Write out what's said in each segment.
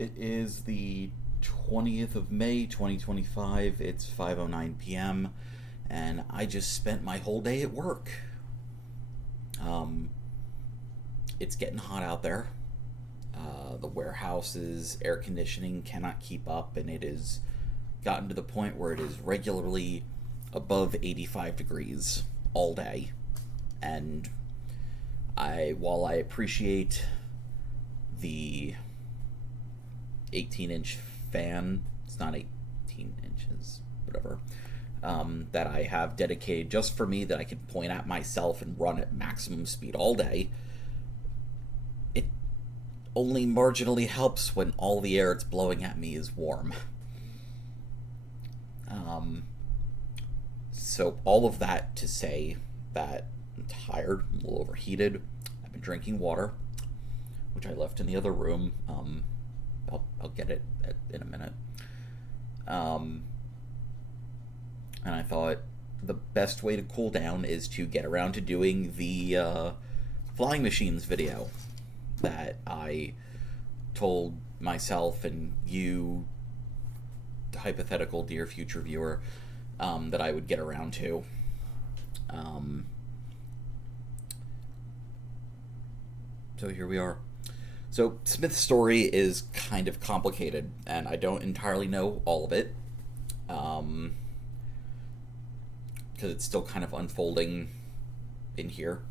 It is the 20th of May, 2025. It's 5:09 p.m. and I just spent my whole day at work. Um, it's getting hot out there. The warehouse's air conditioning cannot keep up, and it has gotten to the point where it is regularly above 85 degrees all day. And while I appreciate the 18-inch fan, it's not 18 inches, whatever, that I have dedicated just for me that I can point at myself and run at maximum speed all day, it only marginally helps when all the air it's blowing at me is warm. Um, so all of that to say that I'm tired, I'm a little overheated. I've been drinking water, which I left in the other room. I'll get it in a minute. Um, and I thought the best way to cool down is to get around to doing the flying machines video that I told myself and you, hypothetical dear future viewer, that I would get around to. Um, so here we are. So Smith's story is kind of complicated, and I don't entirely know all of it, because it's still kind of unfolding in here.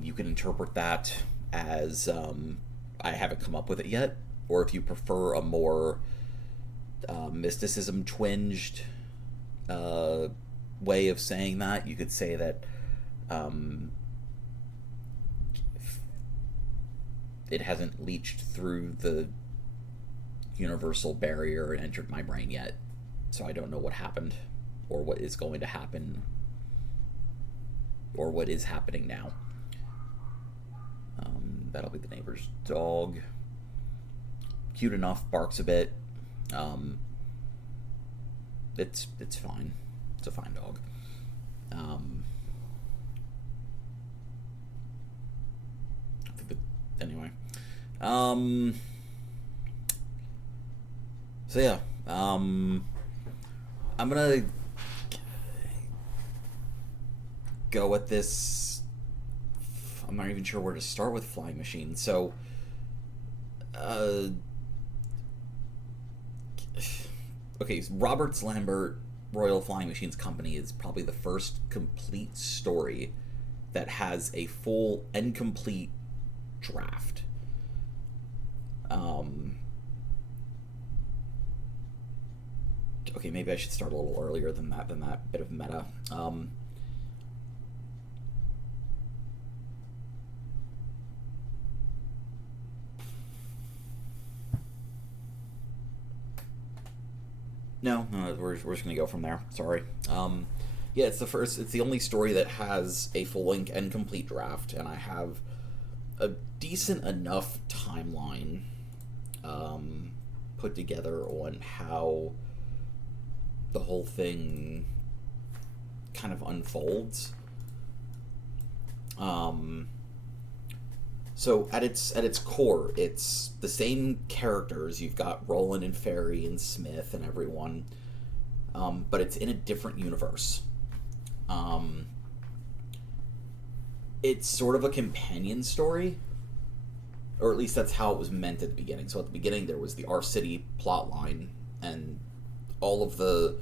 You can interpret that as I haven't come up with it yet, or if you prefer a more mysticism twinged way of saying that, you could say that it hasn't leached through the universal barrier and entered my brain yet. So I don't know what happened, or what is going to happen, or what is happening now. That'll be the neighbor's dog. Cute enough, barks a bit. It's fine. It's a fine dog. Anyway. So yeah. I'm gonna go at this. I'm not even sure where to start with Flying Machine. So, okay, Roberts Lambert Royal Flying Machines Company is probably the first complete story that has a full and complete draft. Okay, maybe I should start a little earlier than that bit of meta. No, we're just gonna go from there. Sorry. Yeah, it's the only story that has a full length and complete draft, and I have a decent enough timeline put together on how the whole thing kind of unfolds. So at its core, it's the same characters. You've got Roland and Ferry and Smith and everyone, but it's in a different universe. It's sort of a companion story, or at least that's how it was meant at the beginning. So at the beginning, there was the R City plot line and all of the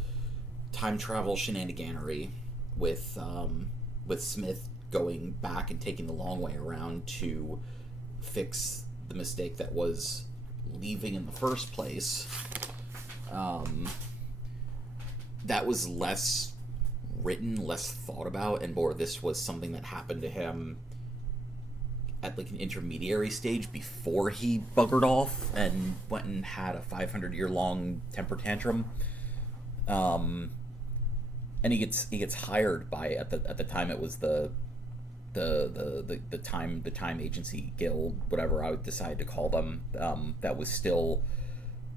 time travel shenaniganery with Smith going back and taking the long way around to fix the mistake that was leaving in the first place. That was less written, less thought about, and more this was something that happened to him at like an intermediary stage before he buggered off and went and had a 500-year-long temper tantrum. And he gets hired by at the time it was the time agency guild, whatever I would decide to call them, that was still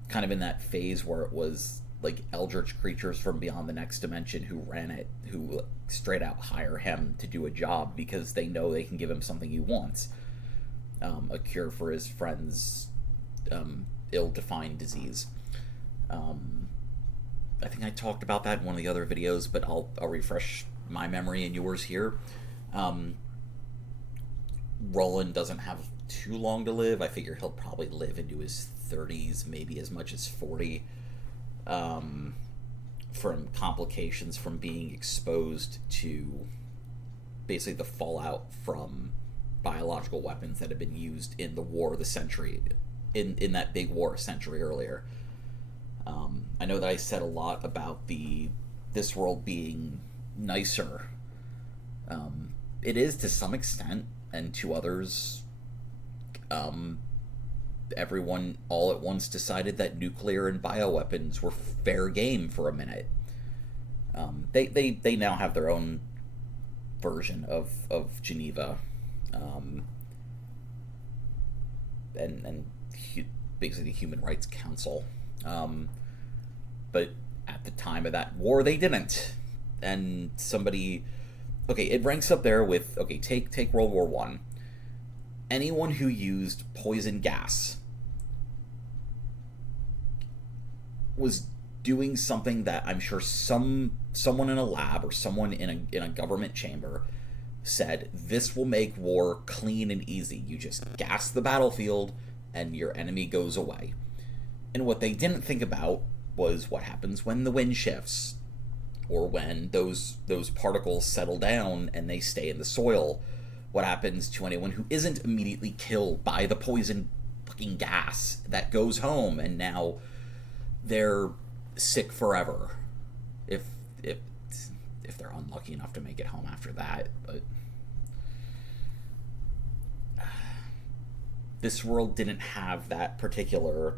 kind of in that phase where it was like eldritch creatures from beyond the next dimension who ran it, who straight out hire him to do a job because they know they can give him something he wants, a cure for his friend's ill-defined disease. I think I talked about that in one of the other videos, but I'll refresh my memory and yours here. Roland doesn't have too long to live. I figure he'll probably live into his 30s, maybe as much as 40, from complications from being exposed to basically the fallout from biological weapons that had been used in the War of the Century, in that big war a century earlier. I know that I said a lot about this world being nicer. It is to some extent, and to others, everyone all at once decided that nuclear and bioweapons were fair game for a minute. They now have their own version of Geneva, and basically the Human Rights Council. But at the time of that war, they didn't. And it ranks up there with, take World War One. Anyone who used poison gas was doing something that I'm sure someone in a lab or someone in a government chamber said, this will make war clean and easy. You just gas the battlefield and your enemy goes away. And what they didn't think about was what happens when the wind shifts, or when those particles settle down and they stay in the soil. What happens to anyone who isn't immediately killed by the poison fucking gas that goes home, and now they're sick forever, if they're unlucky enough to make it home after that. But this world didn't have that particular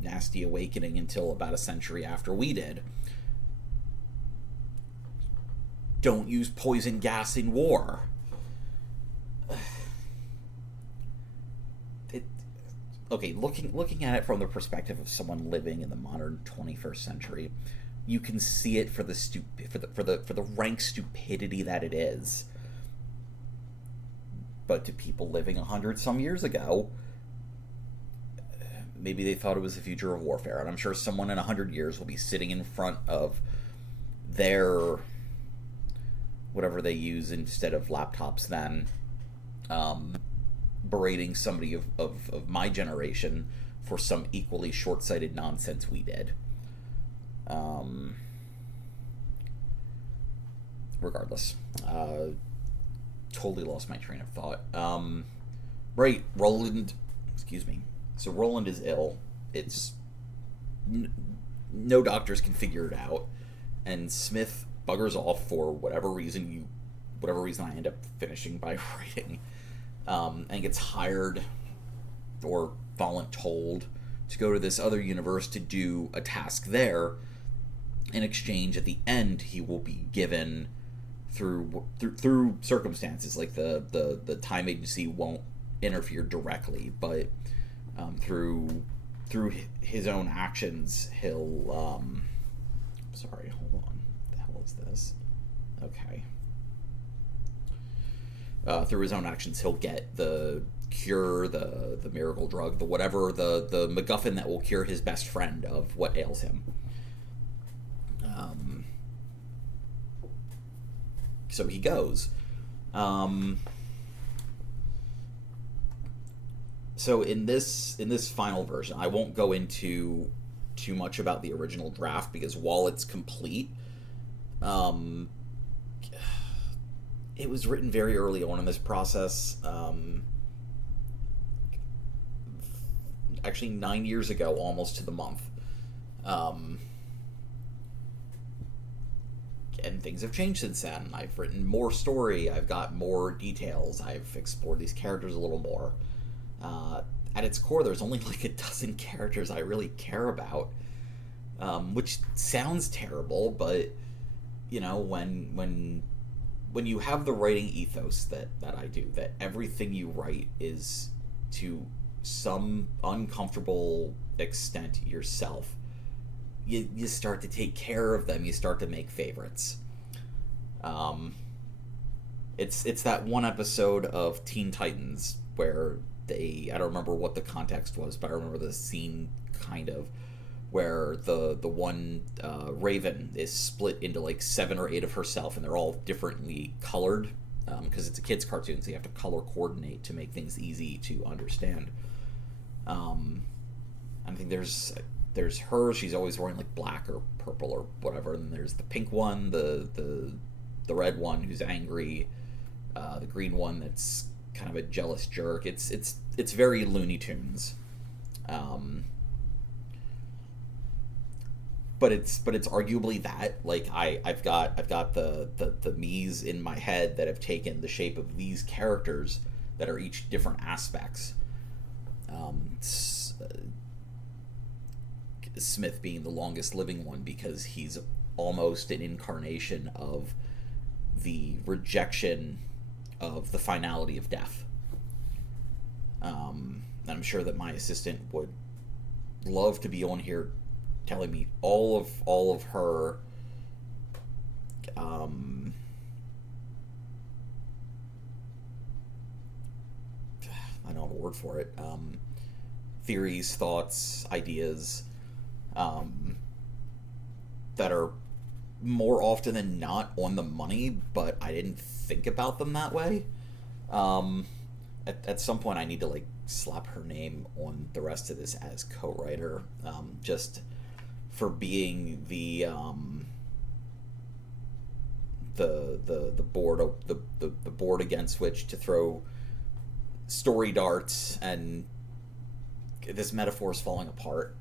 nasty awakening until about a century after we did. Don't use poison gas in war. Looking at it from the perspective of someone living in the modern 21st century, you can see it for the rank stupidity that it is. But to people living 100 some years ago, maybe they thought it was the future of warfare. And I'm sure someone in 100 years will be sitting in front of their whatever they use instead of laptops then, berating somebody of my generation for some equally short-sighted nonsense we did. Regardless, totally lost my train of thought. Right, Roland, excuse me. So Roland is ill. It's no doctors can figure it out, and Smith buggers off for whatever reason I end up finishing by writing, and gets hired or voluntold to go to this other universe to do a task there. In exchange, at the end, he will be given through circumstances, like the time agency won't interfere directly, but through his own actions, he'll sorry, hold on. What the hell is this? Okay. Through his own actions, he'll get the cure, the miracle drug, the whatever, the MacGuffin that will cure his best friend of what ails him. So he goes. So in this final version, I won't go into too much about the original draft, because while it's complete, it was written very early on in this process. Actually 9 years ago, almost to the month. And things have changed since then. I've written more story, I've got more details, I've explored these characters a little more. At its core, there's only like a dozen characters I really care about, which sounds terrible, but you know, when you have the writing ethos that I do, that everything you write is to some uncomfortable extent yourself, you start to take care of them, you start to make favorites. It's that one episode of Teen Titans where I don't remember what the context was, but I remember the scene kind of where the one Raven is split into like 7 or 8 of herself, and they're all differently colored because it's a kids cartoon, so you have to color coordinate to make things easy to understand. I think there's her. She's always wearing like black or purple or whatever. And then there's the pink one, the red one who's angry, the green one that's kind of a jealous jerk. It's very Looney Tunes. But it's arguably that. Like I've got the me's in my head that have taken the shape of these characters that are each different aspects. Smith being the longest living one because he's almost an incarnation of the rejection of the finality of death. I'm sure that my assistant would love to be on here telling me all of her I don't have a word for it, theories, thoughts, ideas that are more often than not on the money, but I didn't think about them that way. At some point I need to like slap her name on the rest of this as co-writer, just for being the board, the board against which to throw story darts, and this metaphor is falling apart.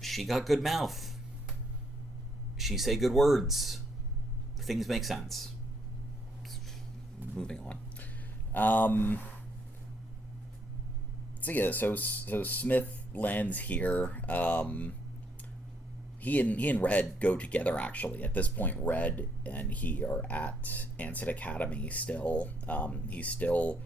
She got good mouth. She say good words. Things make sense. Moving on. So Smith lands here. He and Red go together, actually. At this point, Red and he are at Ansett Academy still. He's still...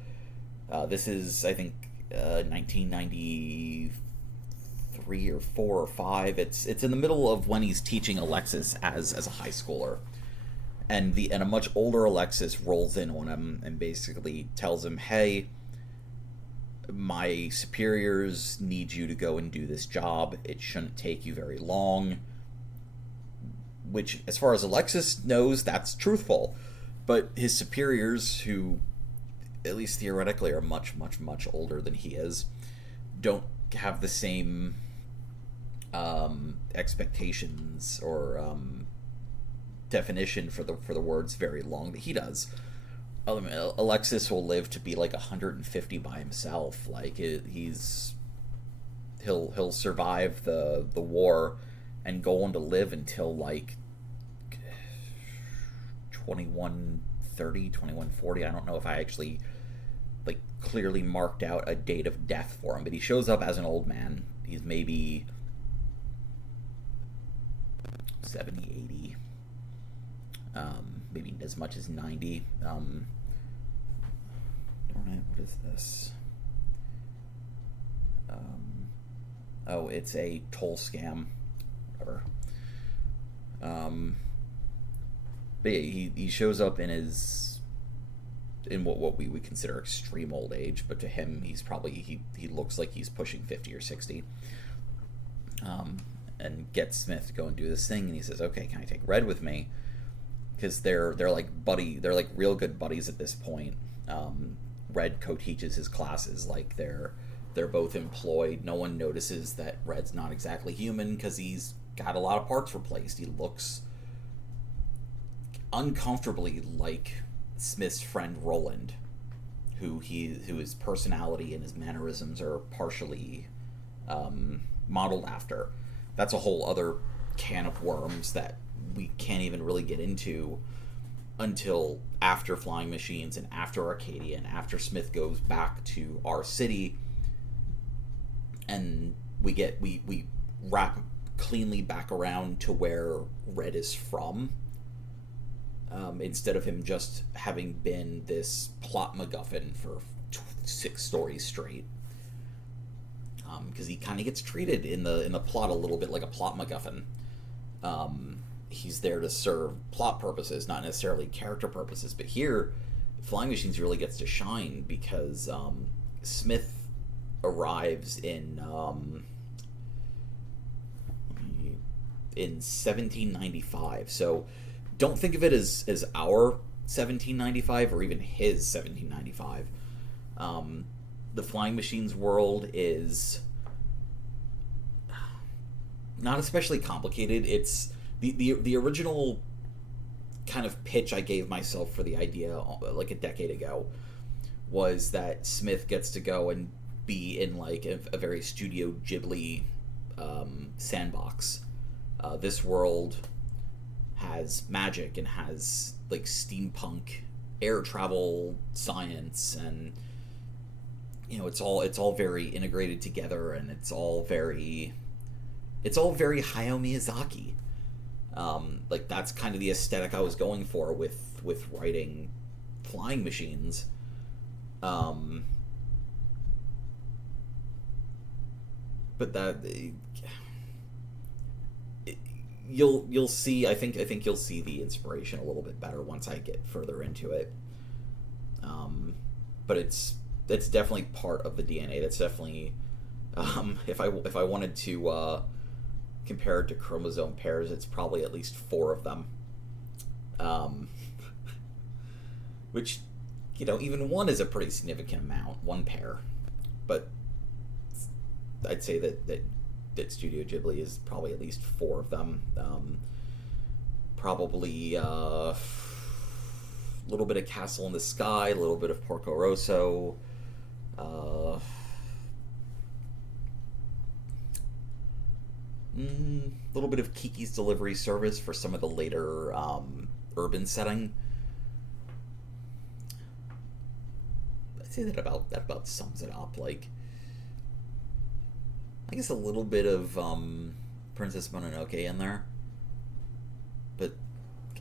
this is, I think, 1993 or 4 or 5. It's in the middle of when he's teaching Alexis as a high schooler. And a much older Alexis rolls in on him and basically tells him, hey, my superiors need you to go and do this job. It shouldn't take you very long. Which, as far as Alexis knows, that's truthful. But his superiors, who, at least theoretically, are much, much, much older than he is, don't have the same expectations or definition for the words very long that he does. Alexis will live to be like 150 by himself. Like he'll survive the war and go on to live until like 2130, 2140. I don't know if I actually like clearly marked out a date of death for him, but he shows up as an old man. He's maybe 70, 80, maybe as much as 90. Darn it, what is this? Oh, it's a toll scam. Whatever. But yeah, he shows up in what we would consider extreme old age, but to him he's probably he looks like he's pushing 50 or 60. And gets Smith to go and do this thing, and he says, okay, can I take Red with me? Because they're like real good buddies at this point. Red co-teaches his classes, like they're both employed. No one notices that Red's not exactly human because he's got a lot of parts replaced. He looks uncomfortably like Smith's friend Roland, who his personality and his mannerisms are partially modeled after. That's a whole other can of worms that we can't even really get into until after Flying Machines and after Arcadia and after Smith goes back to our city, and we wrap cleanly back around to where Red is from, instead of him just having been this plot MacGuffin for 6 stories straight. Because he kind of gets treated in the plot a little bit like a plot MacGuffin. He's there to serve plot purposes, not necessarily character purposes. But here, Flying Machines really gets to shine because Smith arrives in 1795. So don't think of it as our 1795 or even his 1795. The Flying Machines world is not especially complicated. It's the original kind of pitch I gave myself for the idea like a decade ago was that Smith gets to go and be in like a very Studio Ghibli sandbox. This world has magic and has like steampunk, air travel, science, and it's all very integrated together, and it's all very Hayao Miyazaki. Like that's kind of the aesthetic I was going for with writing Flying Machines. But that you'll see. I think you'll see the inspiration a little bit better once I get further into it. But it's definitely part of the DNA. That's definitely if I wanted to compare it to chromosome pairs, it's probably at least 4 of them. Which even 1 is a pretty significant amount, 1 pair. But I'd say that Studio Ghibli is probably at least 4 of them. Probably a little bit of Castle in the Sky, a little bit of Porco Rosso, a little bit of Kiki's Delivery Service for some of the later urban setting. I'd say that about sums it up. Like, I guess a little bit of Princess Mononoke in there. But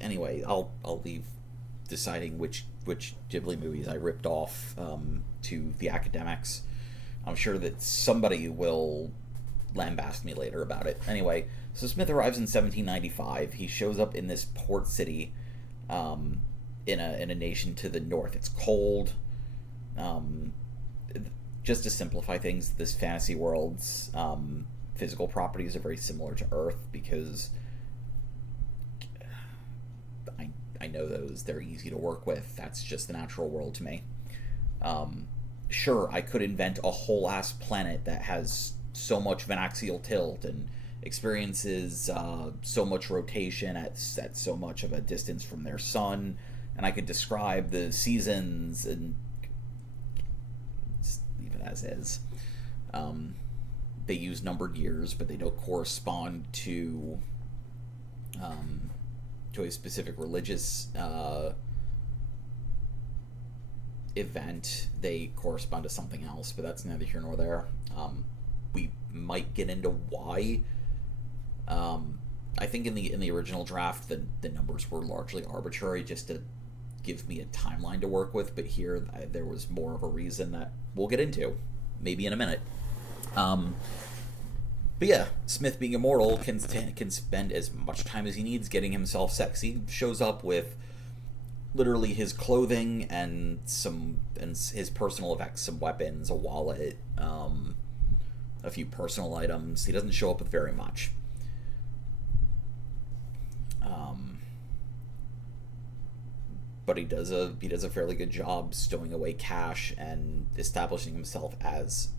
anyway, I'll leave deciding which Ghibli movies I ripped off to the academics. I'm sure that somebody will lambast me later about it. Anyway, so Smith arrives in 1795. He shows up in this port city in a nation to the north. It's cold. Just to simplify things, this fantasy world's physical properties are very similar to Earth because I know those. They're easy to work with. That's just the natural world to me. Sure, I could invent a whole ass planet that has so much of an axial tilt and experiences so much rotation at so much of a distance from their sun, and I could describe the seasons and just leave it as is. They use numbered years, but they don't correspond to a specific religious event. They correspond to something else, but that's neither here nor there. We might get into why. I think in the original draft, the numbers were largely arbitrary, just to give me a timeline to work with. But here, there was more of a reason that we'll get into, maybe in a minute. But yeah, Smith, being immortal, can spend as much time as he needs getting himself sexy. Shows up with literally his clothing and his personal effects, some weapons, a wallet, a few personal items. He doesn't show up with very much. But he does a fairly good job stowing away cash and establishing himself as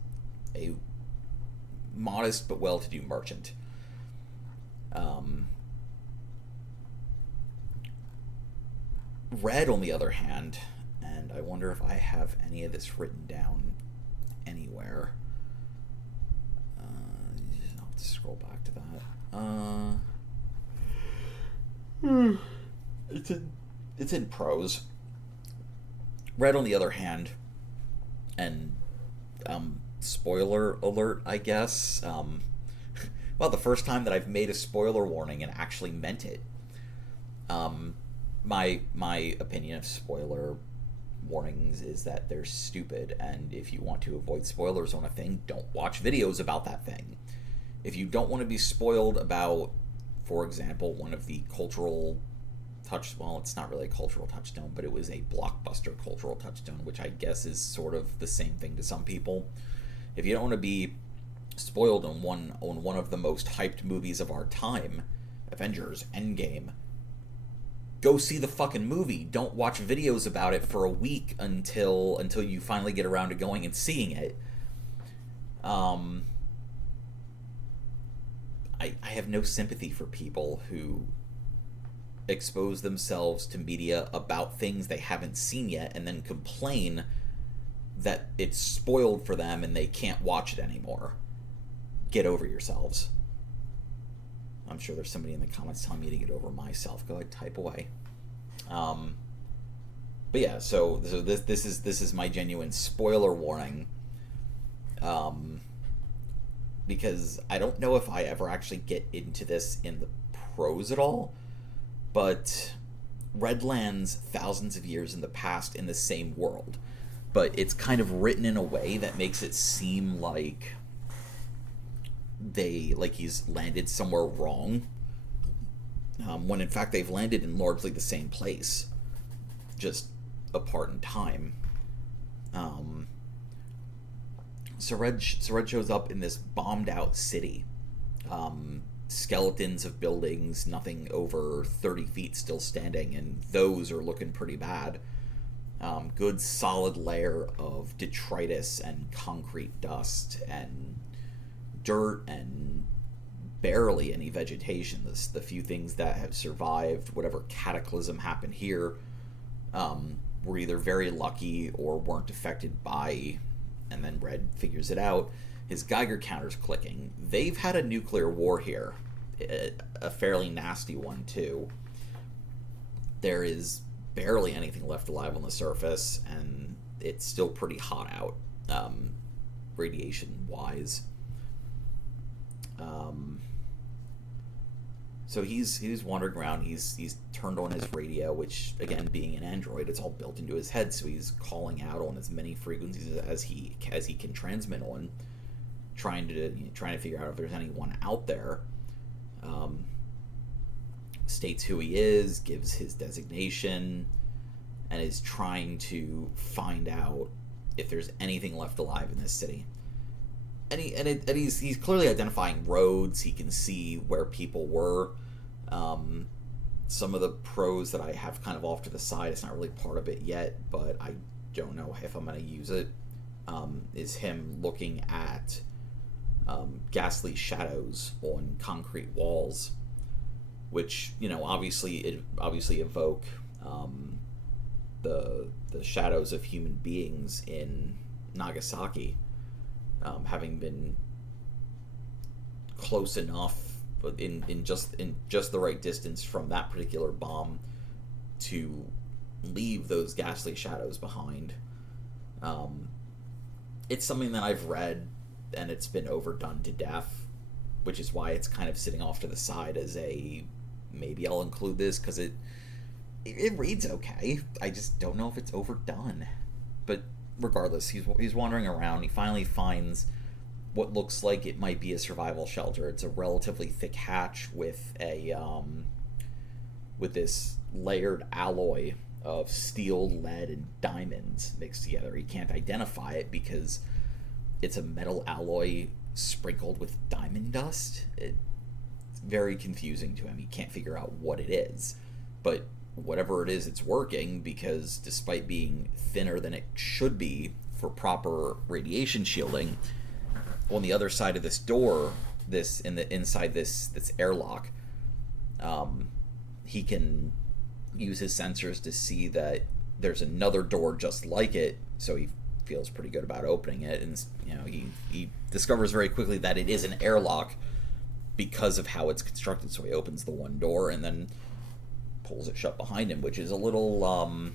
a modest but well-to-do merchant. Red, on the other hand, and I wonder if I have any of this written down anywhere. I'll have to scroll back to that. It's in prose. Red, on the other hand, and spoiler alert, I guess. Well, the first time that I've made a spoiler warning and actually meant it. My opinion of spoiler warnings is that they're stupid, and if you want to avoid spoilers on a thing, don't watch videos about that thing. If you don't want to be spoiled about, for example, one of the cultural well, it's not really a cultural touchstone, but it was a blockbuster cultural touchstone, which I guess is sort of the same thing to some people. If you don't want to be spoiled on one of the most hyped movies of our time, Avengers Endgame, go see the fucking movie. Don't watch videos about it for a week until you finally get around to going and seeing it. I have no sympathy for people who expose themselves to media about things they haven't seen yet and then complain that it's spoiled for them and they can't watch it anymore. Get over yourselves. I'm sure there's somebody in the comments telling me to get over myself. Go ahead, type away. But yeah, so this is my genuine spoiler warning. Because I don't know if I ever actually get into this in the prose at all, but Red lands thousands of years in the past in the same world, but it's kind of written in a way that makes it seem like he's landed somewhere wrong, when in fact they've landed in largely the same place, just apart in time. Red shows up in this bombed out city. Skeletons of buildings, nothing over 30 feet still standing, and those are looking pretty bad. Good solid layer of detritus and concrete dust and dirt and barely any vegetation. The few things that have survived whatever cataclysm happened here were either very lucky or weren't affected by, and then Red figures it out, his Geiger counter's clicking. They've had a nuclear war here, a fairly nasty one too. There is barely anything left alive on the surface, and it's still pretty hot out, radiation wise. So he's wandering around. He's turned on his radio, which, again, being an android, it's all built into his head. So he's calling out on as many frequencies as he can transmit on, trying to figure out if there's anyone out there. States who he is, gives his designation, and is trying to find out if there's anything left alive in this city. And he's clearly identifying roads. He can see where people were. Some of the pros that I have kind of off to the side, it's not really part of it yet, but I don't know if I'm going to use it, is him looking at ghastly shadows on concrete walls, which, obviously evoke the shadows of human beings in Nagasaki, having been close enough, but in just the right distance from that particular bomb to leave those ghastly shadows behind. It's something that I've read, and it's been overdone to death, which is why it's kind of sitting off to the side as a, maybe I'll include this because it reads okay. I just don't know if it's overdone. But regardless, he's wandering around. He finally finds what looks like it might be a survival shelter. It's a relatively thick hatch with with this layered alloy of steel, lead, and diamonds mixed together. He can't identify it because it's a metal alloy sprinkled with diamond dust. It's very confusing to him. He can't figure out what it is. But whatever it is, it's working, because despite being thinner than it should be for proper radiation shielding, on the other side of this door, inside this airlock, he can use his sensors to see that there's another door just like it, so he feels pretty good about opening it. And he discovers very quickly that it is an airlock because of how it's constructed. So he opens the one door and then pulls it shut behind him, which is a little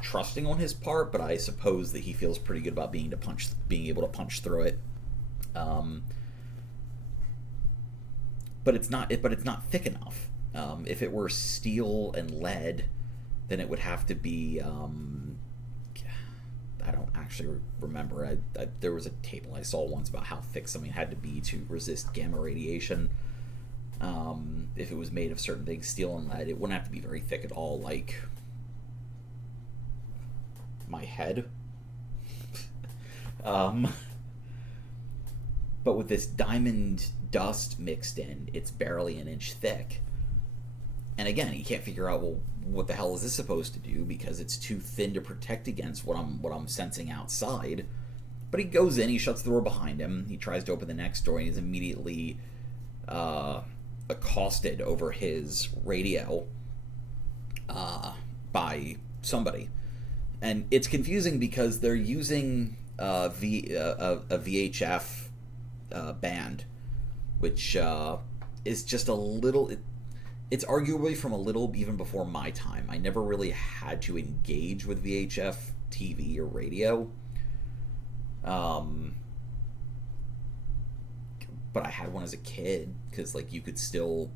trusting on his part, but I suppose that he feels pretty good about being able to punch through it. But it's not thick enough. If it were steel and lead, then it would have to be, I don't actually remember. There was a table I saw once about how thick something had to be to resist gamma radiation. If it was made of certain things, steel and lead, it wouldn't have to be very thick at all, like my head. um, but with this diamond dust mixed in, it's barely an inch thick. And again, you can't figure out, well, what the hell is this supposed to do, because it's too thin to protect against what I'm sensing outside. But he goes in, he shuts the door behind him, he tries to open the next door, and he's immediately accosted over his radio by somebody. And it's confusing because they're using a VHF band, which is just a little... It's arguably from a little even before my time. I never really had to engage with VHF TV or radio. But I had one as a kid, because like you could still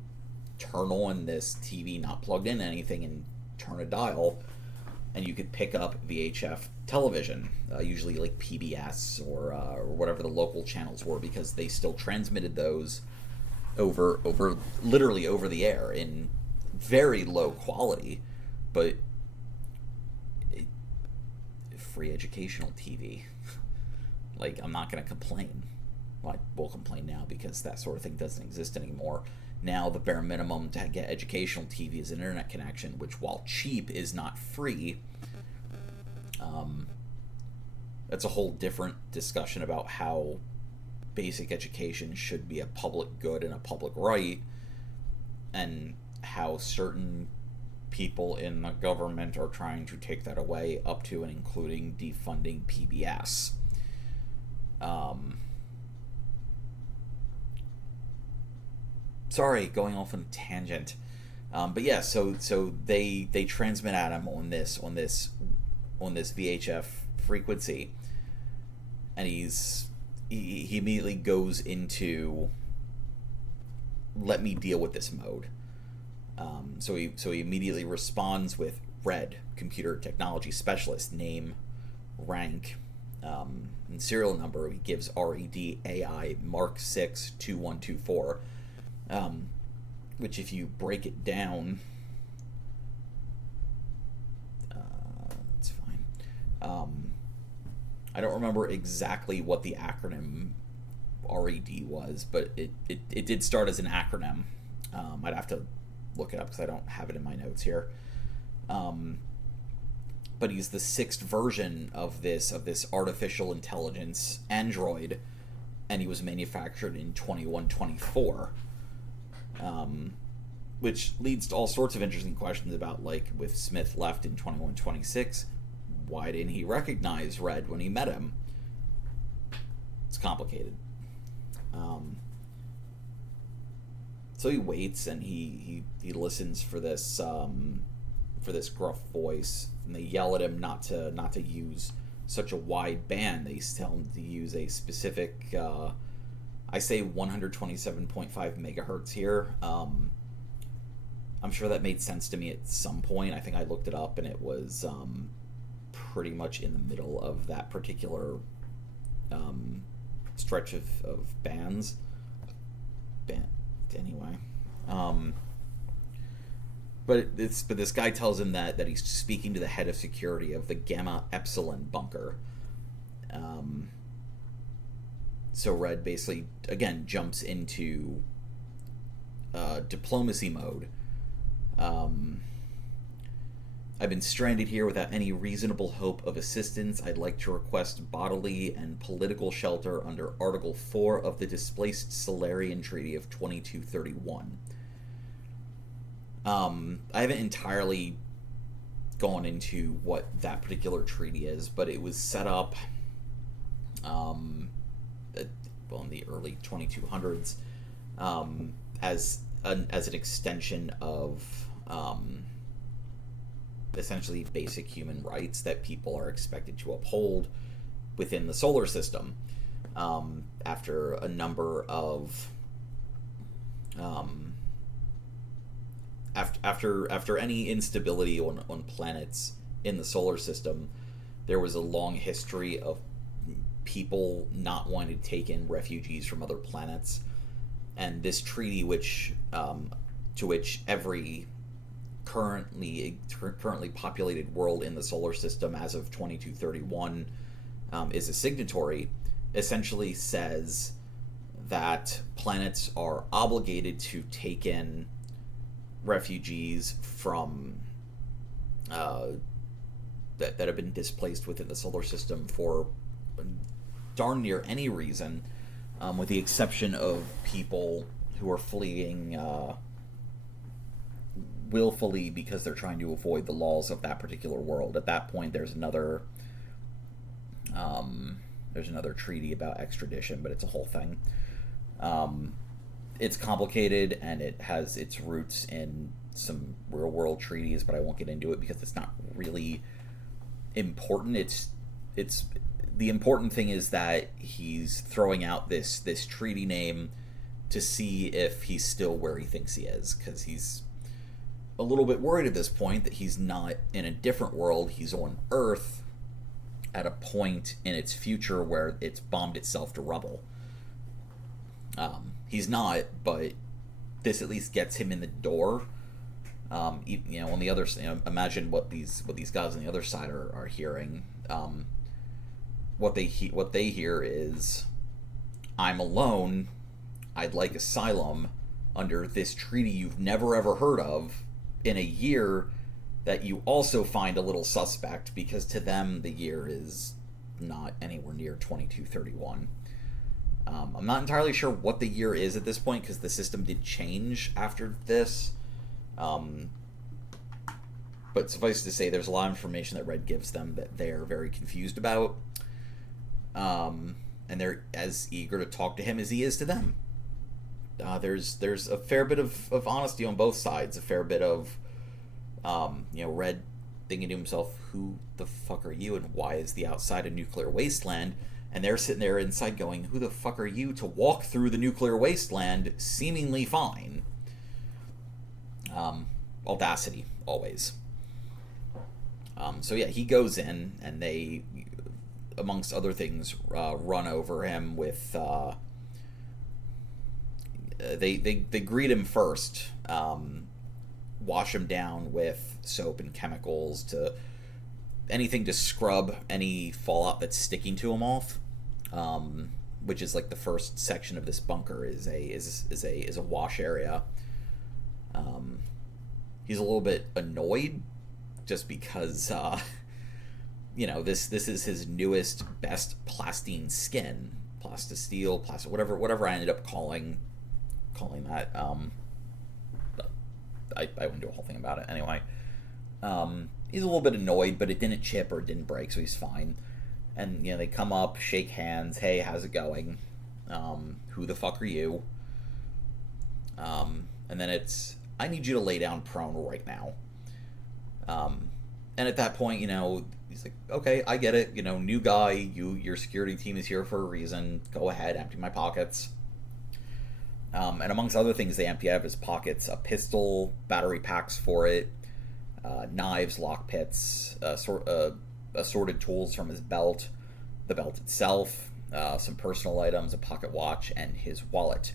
turn on this TV not plugged in anything and turn a dial, and you could pick up VHF television, usually like PBS or whatever the local channels were, because they still transmitted those over literally over the air in very low quality, but free educational TV. Like, I'm not going to complain. Well, I will complain now because that sort of thing doesn't exist anymore. Now the bare minimum to get educational TV is an internet connection, which, while cheap, is not free. That's a whole different discussion about how basic education should be a public good and a public right, and how certain people in the government are trying to take that away, up to and including defunding PBS. Sorry, going off on a tangent. But yeah, so they transmit at him on this VHF frequency, and he immediately goes into let me deal with this mode. So he immediately responds with Red, computer technology specialist, name, rank, and serial number. He gives RED AI Mark 6 2124, which, if you break it down, it's fine. I don't remember exactly what the acronym RED was, but it did start as an acronym. I'd have to look it up because I don't have it in my notes here. But he's the 6th version of this artificial intelligence android, and he was manufactured in 2124, which leads to all sorts of interesting questions about, like, with Smith left in 2126, why didn't he recognize Red when he met him? It's complicated. So he waits, and he listens for this gruff voice, and they yell at him not to use such a wide band. They tell him to use a specific, I say 127.5 megahertz here. I'm sure that made sense to me at some point. I think I looked it up, and it was pretty much in the middle of that particular stretch of bands. Anyway, but this guy tells him that he's speaking to the head of security of the Gamma Epsilon bunker. So Red basically again jumps into diplomacy mode. I've been stranded here without any reasonable hope of assistance. I'd like to request bodily and political shelter under Article 4 of the Displaced Solarian Treaty of 2231. I haven't entirely gone into what that particular treaty is, but it was set up in the early 2200s as an extension of essentially basic human rights that people are expected to uphold within the solar system. After a number of after any instability on planets in the solar system, there was a long history of people not wanting to take in refugees from other planets, And this treaty, which to which every currently populated world in the solar system as of 2231 is a signatory, essentially says that planets are obligated to take in refugees from that have been displaced within the solar system for darn near any reason, with the exception of people who are fleeing willfully because they're trying to avoid the laws of that particular world. At that point, there's another treaty about extradition, but it's a whole thing. It's complicated and it has its roots in some real world treaties, but I won't get into it because it's not really important. It's the important thing is that he's throwing out this treaty name to see if he's still where he thinks he is, because he's a little bit worried at this point that he's not in a different world. He's on Earth at a point in its future where it's bombed itself to rubble. He's not, but this at least gets him in the door. On the other, imagine what these guys on the other side are hearing. What they hear is, "I'm alone. I'd like asylum under this treaty you've never ever heard of, in a year that you also find a little suspect," because to them the year is not anywhere near 2231. I'm not entirely sure what the year is at this point because the system did change after this. But suffice to say, there's a lot of information that Red gives them that they're very confused about. And they're as eager to talk to him as he is to them. There's a fair bit of honesty on both sides, a fair bit of Red thinking to himself, who the fuck are you and why is the outside a nuclear wasteland? And they're sitting there inside going, who the fuck are you to walk through the nuclear wasteland seemingly fine? Audacity, always. So yeah, he goes in and they, amongst other things, run over him with they greet him first, wash him down with soap and chemicals, to anything to scrub any fallout that's sticking to him off, which is like the first section of this bunker is a wash area. He's a little bit annoyed just because this is his newest best plastine skin, plastisteel, whatever I ended up calling that. I wouldn't do a whole thing about it anyway. He's a little bit annoyed, but it didn't chip or it didn't break, so he's fine. And they come up, shake hands. Hey, how's it going? Who the fuck are you? And then it's, I need you to lay down prone right now. And at that point, he's like, okay, I get it. New guy. Your security team is here for a reason. Go ahead, empty my pockets. And amongst other things, they empty out of his pockets a pistol, battery packs for it, knives, lock pits, assorted tools from his belt, the belt itself, some personal items, a pocket watch, and his wallet.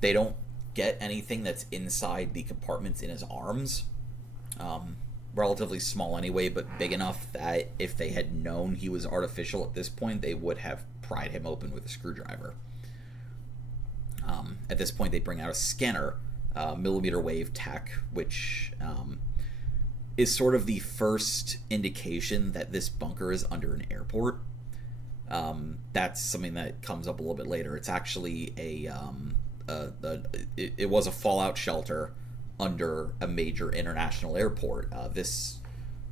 They don't get anything that's inside the compartments in his arms. Relatively small anyway, but big enough that if they had known he was artificial at this point, they would have pried him open with a screwdriver. At this point, they bring out a scanner, millimeter wave tech, which is sort of the first indication that this bunker is under an airport. That's something that comes up a little bit later. It's actually it was a fallout shelter under a major international airport. This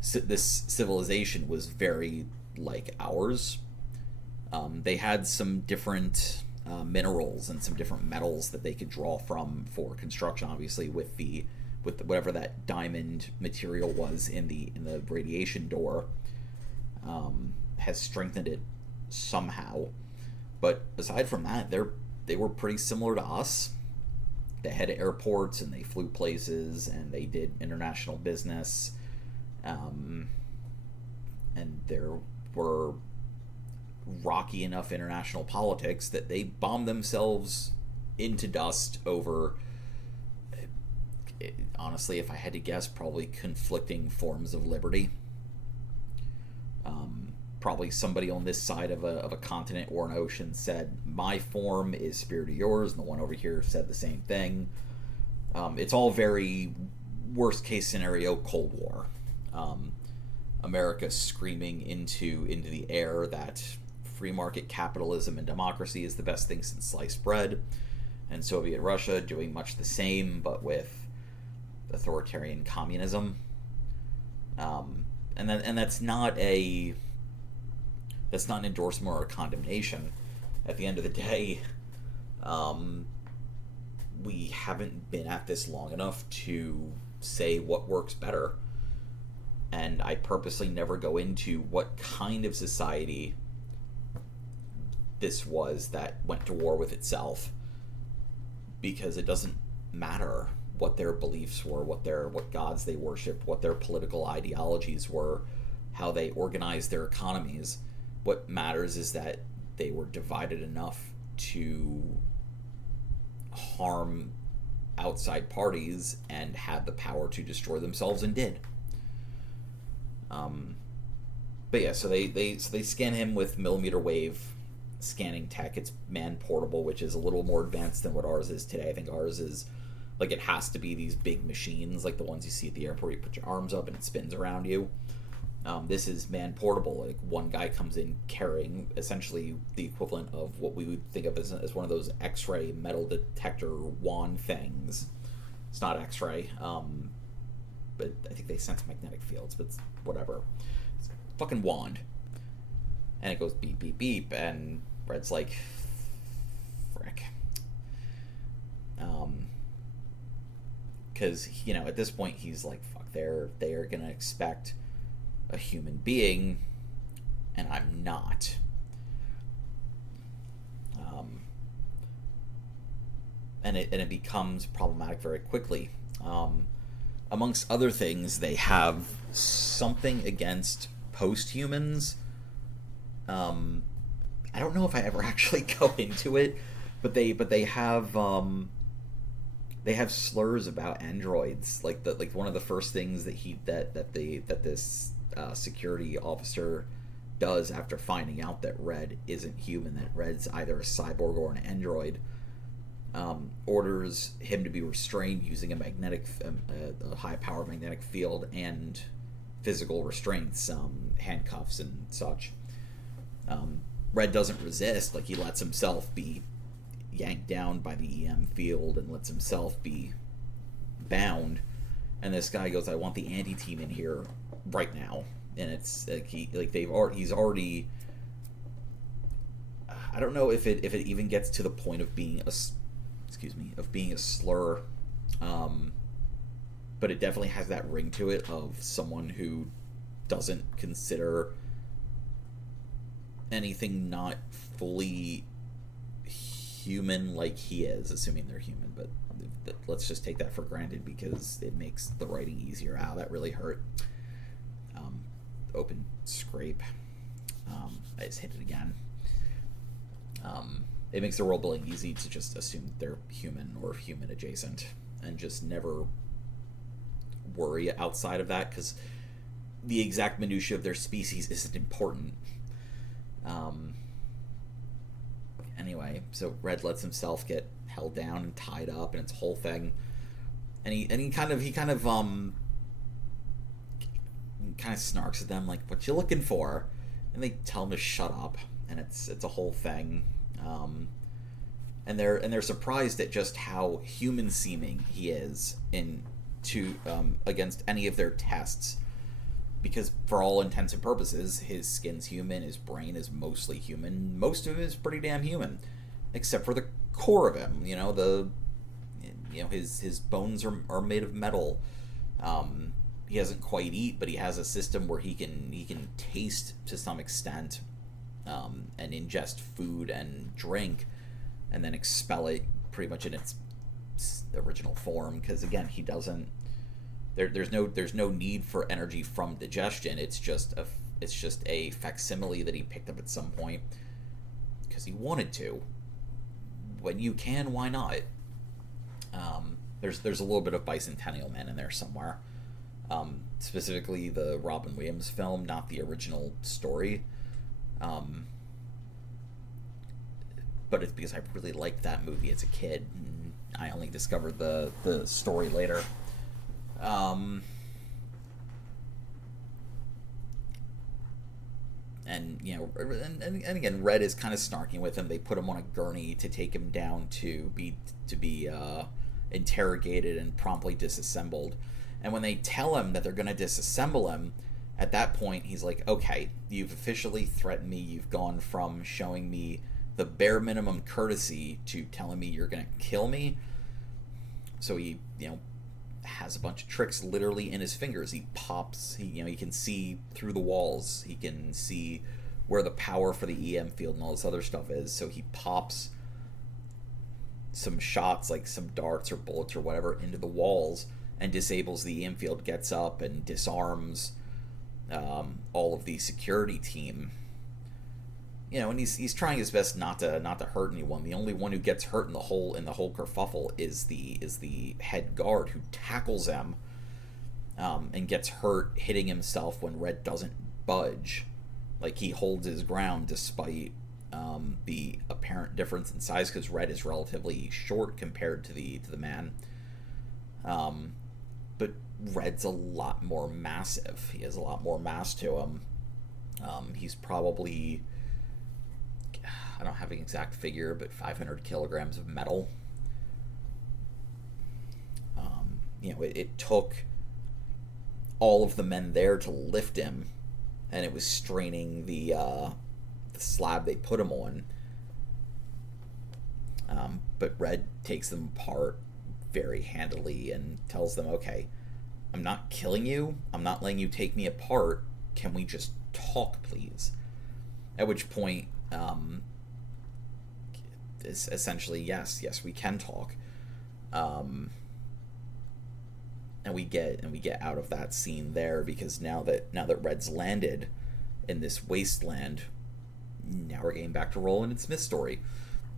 civilization was very like ours. They had some different minerals and some different metals that they could draw from for construction, obviously with whatever that diamond material was in the radiation door, has strengthened it somehow. But aside from that, they were pretty similar to us. They had airports and they flew places and they did international business, and there were rocky enough international politics that they bombed themselves into dust over, honestly, if I had to guess, probably conflicting forms of liberty. Probably somebody on this side of a continent or an ocean said, my form is superior to yours, and the one over here said the same thing. It's all very worst case scenario Cold War. America screaming into the air that free market capitalism and democracy is the best thing since sliced bread, and Soviet Russia doing much the same but with authoritarian communism. And that's not an endorsement or a condemnation. At the end of the day, we haven't been at this long enough to say what works better. And I purposely never go into what kind of society this was that went to war with itself, because it doesn't matter what their beliefs were, what gods they worshiped, what their political ideologies were, how they organized their economies. What matters is that they were divided enough to harm outside parties and had the power to destroy themselves, and did. But yeah, so they scan him with millimeter wave scanning tech. It's man portable, which is a little more advanced than what ours is today. I think ours is like, it has to be these big machines like the ones you see at the airport. You put your arms up and it spins around you. This is man portable. Like, one guy comes in carrying essentially the equivalent of what we would think of as one of those X-ray metal detector wand things. It's not X-ray, but I think they sense magnetic fields. But it's whatever. It's a fucking wand, and it goes beep beep beep, and Red's like, frick. Because at this point he's like, fuck, they're gonna expect a human being, and I'm not. And it becomes problematic very quickly. Amongst other things, they have something against post-humans. I don't know if I ever actually go into it, but they have slurs about androids. Like one of the first things that this security officer does after finding out that Red isn't human, that Red's either a cyborg or an android, orders him to be restrained using a high-power magnetic field and physical restraints, handcuffs and such. Red doesn't resist. Like, he lets himself be yanked down by the EM field and lets himself be bound. And this guy goes, "I want the anti-team in here right now." And it's like he's already. I don't know if it even gets to the point of being a slur, but it definitely has that ring to it of someone who doesn't consider anything not fully human like he is, assuming they're human. But let's just take that for granted because it makes the writing easier. Ow, that really hurt. Open scrape. I just hit it again. It makes the world building easy to just assume they're human or human adjacent and just never worry outside of that, because the exact minutiae of their species isn't important. Anyway, so Red lets himself get held down and tied up, and it's a whole thing. And he kind of snarks at them like, "What you looking for?" And they tell him to shut up, and it's a whole thing. And they're surprised at just how human seeming he is against any of their tests, because for all intents and purposes his skin's human, his brain is mostly human, most of it is pretty damn human, except for the core of him. His bones are made of metal. He doesn't quite eat, but he has a system where he can taste to some extent, and ingest food and drink, and then expel it pretty much in its original form. Because again, he doesn't. There's no need for energy from digestion. It's just a facsimile that he picked up at some point because he wanted to. when you can, why not? There's a little bit of Bicentennial Man in there somewhere. Specifically the Robin Williams film, not the original story. But it's because I really liked that movie as a kid. And I only discovered the story later. And again, Red is kind of snarking with him. They put him on a gurney to take him down to be interrogated and promptly disassembled. And when they tell him that they're going to disassemble him, at that point he's like, okay, you've officially threatened me. You've gone from showing me the bare minimum courtesy to telling me you're going to kill me. So he, has a bunch of tricks literally in his fingers. He pops, he can see through the walls. He can see where the power for the EM field and all this other stuff is. So he pops some shots, like some darts or bullets or whatever, into the walls and disables the EM field, gets up and disarms all of the security team. And he's trying his best not to hurt anyone. The only one who gets hurt in the whole kerfuffle is the head guard, who tackles him and gets hurt, hitting himself when Red doesn't budge. Like, he holds his ground despite the apparent difference in size, because Red is relatively short compared to the man. But Red's a lot more massive. He has a lot more mass to him. He's probably, I don't have an exact figure, but 500 kilograms of metal. It took all of the men there to lift him, and it was straining the slab they put him on. But Red takes them apart very handily and tells them, okay, I'm not killing you. I'm not letting you take me apart. Can we just talk, please? At which point, is essentially, yes, we can talk. And we get out of that scene there, because now that Red's landed in this wasteland, now we're getting back to Roland and Smith's story,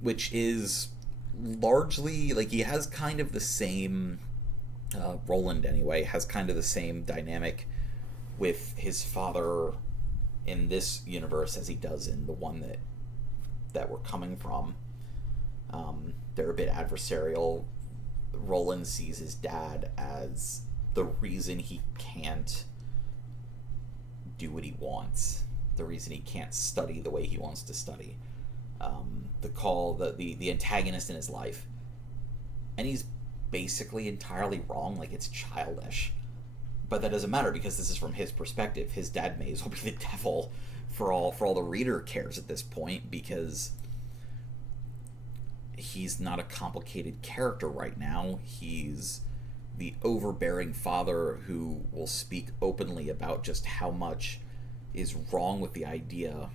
which is largely, like, he has kind of the same, Roland anyway, has kind of the same dynamic with his father in this universe as he does in the one that we're coming from. They're a bit adversarial. Roland sees his dad as the reason he can't do what he wants, the reason he can't study the way he wants to study, the antagonist in his life. And he's basically entirely wrong. Like, it's childish, but that doesn't matter, because this is from his perspective. His dad may as well be the devil for all the reader cares at this point, because he's not a complicated character right now. He's the overbearing father who will speak openly about just how much is wrong with the idea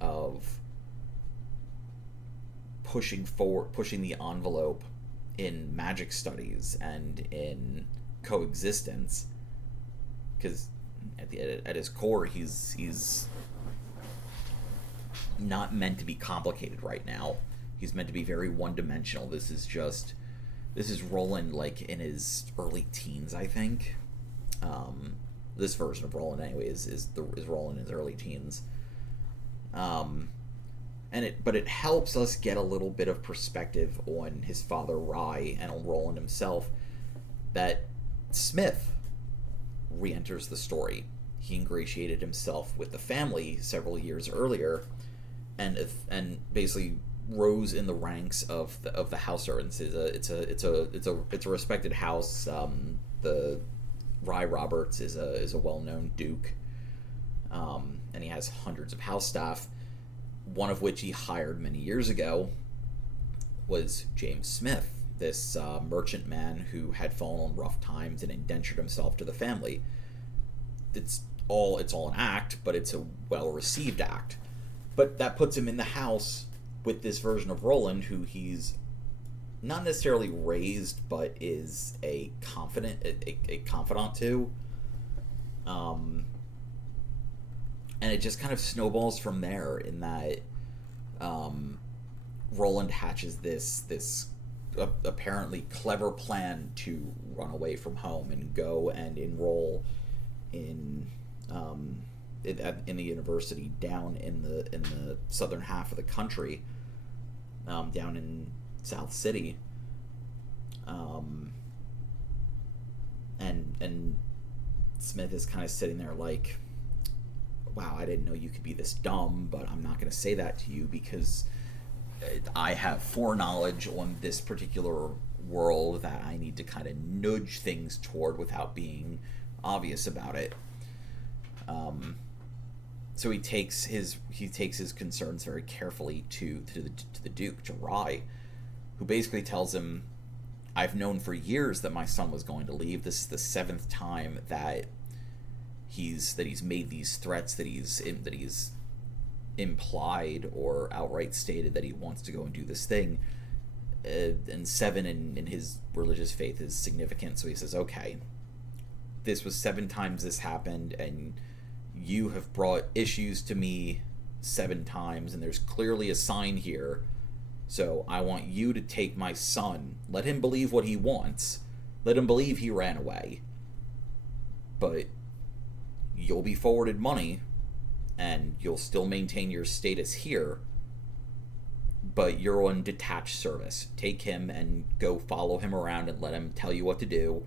of pushing the envelope in magic studies and in coexistence, because at his core, he's not meant to be complicated right now. He's meant to be very one-dimensional. This is Roland, like, in his early teens, I think. This version of Roland, anyway, is Roland in his early teens. But it helps us get a little bit of perspective on his father, Rye, and on Roland himself, that Smith re-enters the story. He ingratiated himself with the family several years earlier, and basically rose in the ranks of the house servants. It's a respected house. The Rye Roberts is a well-known duke, and he has hundreds of house staff. One of which he hired many years ago was James Smith, this merchant man who had fallen on rough times and indentured himself to the family. It's all an act, but it's a well-received act. But that puts him in the house with this version of Roland, who he's not necessarily raised, but is a confidant to. And it just kind of snowballs from there, in that Roland hatches this apparently clever plan to run away from home and go and enroll in in the university down in the southern half of the country, down in South City, and Smith is kind of sitting there like, wow, I didn't know you could be this dumb, but I'm not going to say that to you because I have foreknowledge on this particular world that I need to kind of nudge things toward without being obvious about it. So he takes his concerns very carefully to the Duke, to Rye, who basically tells him, I've known for years that my son was going to leave. This is the 7th time that he's made these threats, that he's implied or outright stated that he wants to go and do this thing. And 7 in his religious faith is significant, so he says, okay, this was 7 times this happened, and you have brought issues to me 7 times, and there's clearly a sign here. So I want you to take my son, let him believe what he wants, let him believe he ran away, but you'll be forwarded money, and you'll still maintain your status here, but you're on detached service. Take him and go follow him around and let him tell you what to do.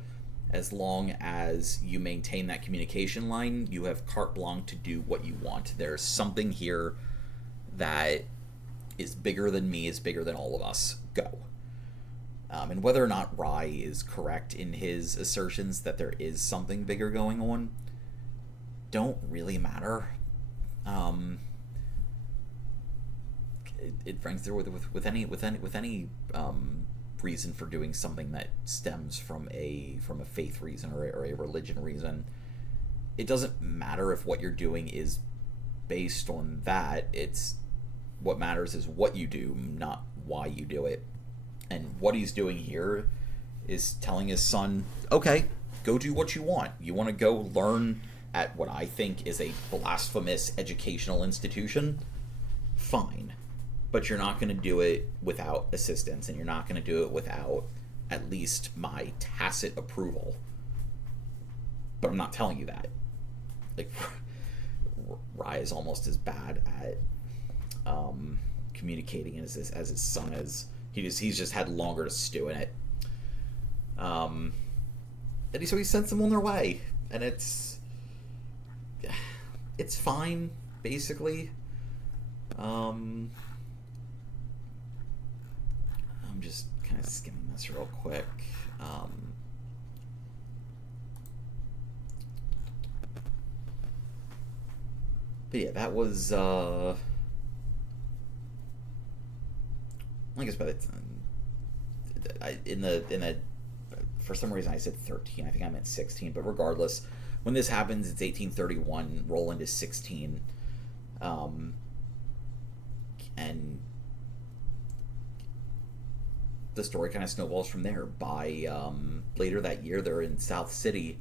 As long as you maintain that communication line, you have carte blanche to do what you want. There's something here that is bigger than me, is bigger than all of us. Go. And whether or not Rye is correct in his assertions that there is something bigger going on, don't really matter. It brings there with any reason for doing something that stems from a faith reason or a religion reason. It doesn't matter if what you're doing is based on that. It's what matters is what you do, not why you do it. And what he's doing here is telling his son, okay, go do what you want. You want to go learn at what I think is a blasphemous educational institution? Fine. But you're not going to do it without assistance, and you're not going to do it without at least my tacit approval. But I'm not telling you that. Like, Rye is almost as bad at communicating as his son is. He's just had longer to stew in it. And so he sends them on their way, and it's fine, basically. I'm just kind of skimming this real quick. But yeah, that was I guess by the time in the for some reason I said 13. I think I meant 16. But regardless, when this happens, it's 1831. Roland is 16, and the story kind of snowballs from there. By later that year, they're in South City,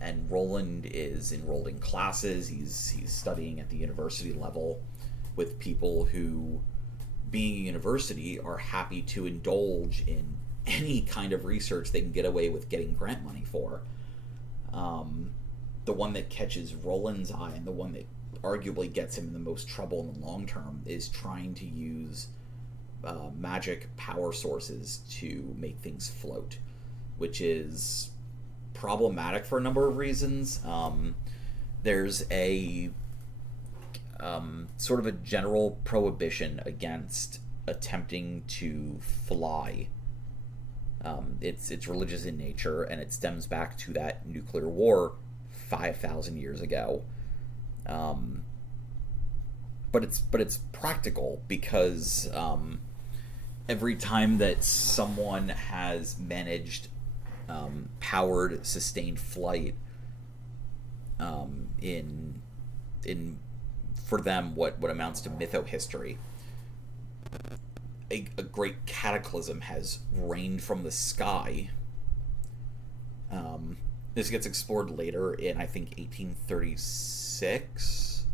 and Roland is enrolled in classes. He's studying at the university level with people who, being a university, are happy to indulge in any kind of research they can get away with getting grant money for. The one that catches Roland's eye, and the one that arguably gets him in the most trouble in the long term, is trying to use magic power sources to make things float, which is problematic for a number of reasons. There's a sort of a general prohibition against attempting to fly. It's religious in nature, and it stems back to that nuclear war 5,000 years ago. But it's practical because every time that someone has managed powered, sustained flight in for them what amounts to mytho-history, a great cataclysm has rained from the sky. This gets explored later in, I think, 1836.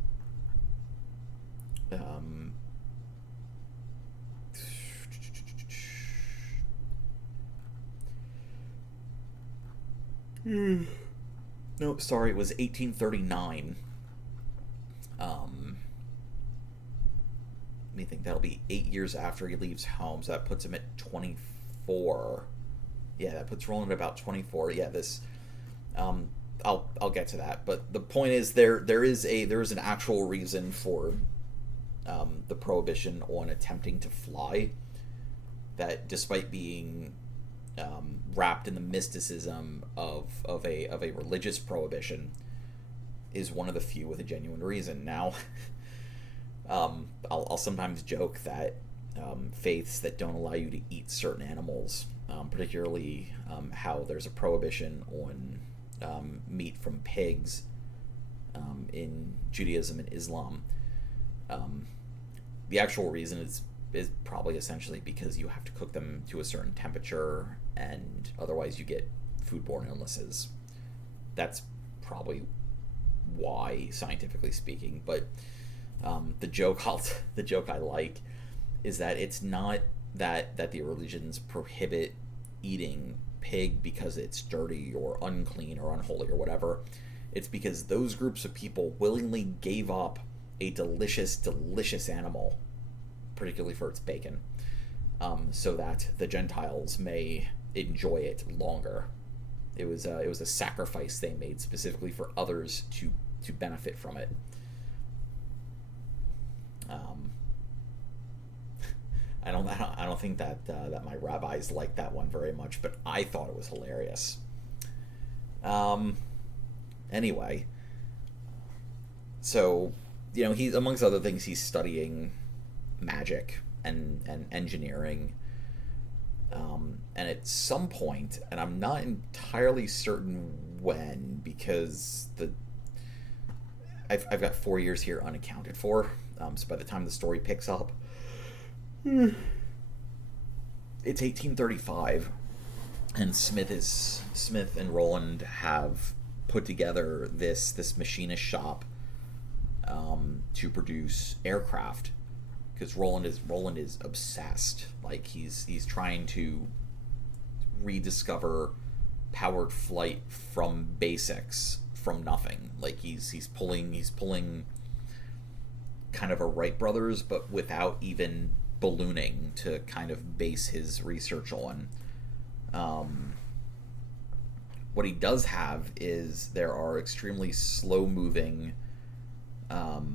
No, sorry, it was 1839. Um, Let me think. That'll be 8 years after he leaves home, so that puts him at 24. Yeah, that puts Roland at about 24. Yeah, this. Um, I'll get to that, but the point is there is an actual reason for the prohibition on attempting to fly. That despite being wrapped in the mysticism of a religious prohibition, is one of the few with a genuine reason. Now, I'll sometimes joke that faiths that don't allow you to eat certain animals, particularly how there's a prohibition on meat from pigs in Judaism and Islam. The actual reason is probably essentially because you have to cook them to a certain temperature, and otherwise you get foodborne illnesses. That's probably why, scientifically speaking. But the joke I like is that it's not that the religions prohibit eating pig because it's dirty or unclean or unholy or whatever. It's because those groups of people willingly gave up a delicious animal, particularly for its bacon, so that the Gentiles may enjoy it longer. It was a sacrifice they made specifically for others to benefit from it. I don't think that my rabbis liked that one very much, but I thought it was hilarious. Anyway, so he's, amongst other things, he's studying magic and engineering. And at some point, and I'm not entirely certain when, because I've got 4 years here unaccounted for. So by the time the story picks up, it's 1835, and Smith and Roland have put together this machinist shop to produce aircraft, because Roland is obsessed. Like he's trying to rediscover powered flight from basics, from nothing. Like he's pulling kind of a Wright brothers, but without even ballooning, to kind of base his research on. What he does have is there are extremely slow moving, not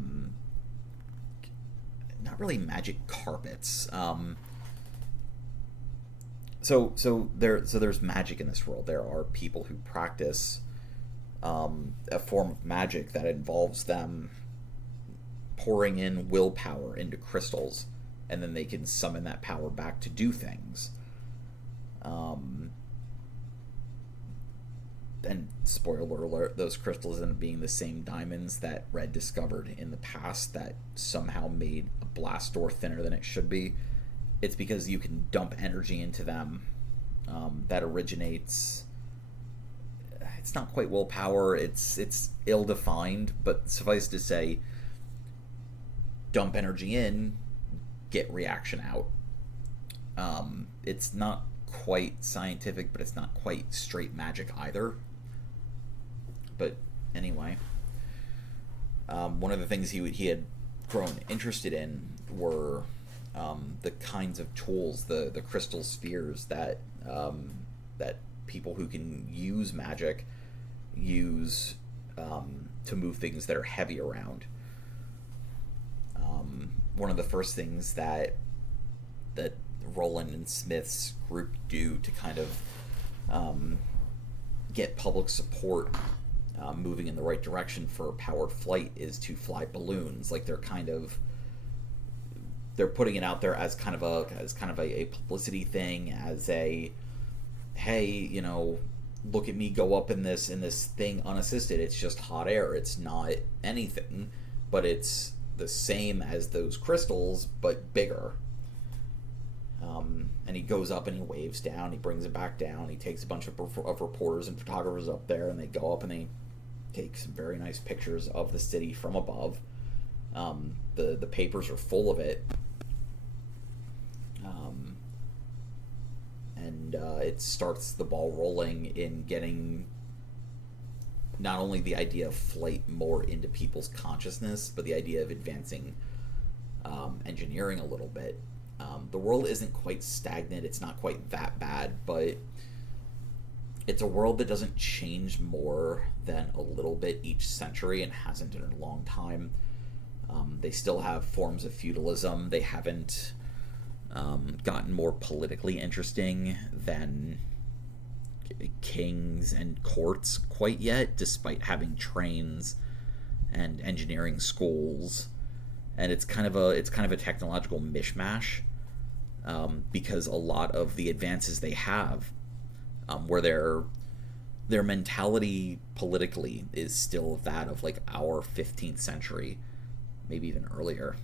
really magic carpets. So there's magic in this world. There are people who practice a form of magic that involves them pouring in willpower into crystals, and then they can summon that power back to do things. And spoiler alert, those crystals end up being the same diamonds that Red discovered in the past that somehow made a blast door thinner than it should be. It's because you can dump energy into them that originates. It's not quite willpower. It's ill-defined, but suffice to say, dump energy in, get reaction out. It's not quite scientific, but it's not quite straight magic either. But anyway, one of the things he had grown interested in were the kinds of tools, the crystal spheres that people who can use magic use to move things that are heavy around. One of the first things that Roland and Smith's group do to kind of get public support moving in the right direction for powered flight is to fly balloons. Like they're putting it out there as kind of a publicity thing, as a, hey, look at me go up in this thing unassisted. It's just hot air. It's not anything, but it's the same as those crystals, but bigger. And he goes up and he waves down. He brings it back down. He takes a bunch of reporters and photographers up there, and they go up and they take some very nice pictures of the city from above. The papers are full of it. And it starts the ball rolling in getting not only the idea of flight more into people's consciousness, but the idea of advancing engineering a little bit. The world isn't quite stagnant, it's not quite that bad, but it's a world that doesn't change more than a little bit each century and hasn't in a long time. They still have forms of feudalism. They haven't gotten more politically interesting than kings and courts quite yet, despite having trains and engineering schools. And it's kind of a technological mishmash, because a lot of the advances they have, where their mentality politically is still that of like our 15th century, maybe even earlier.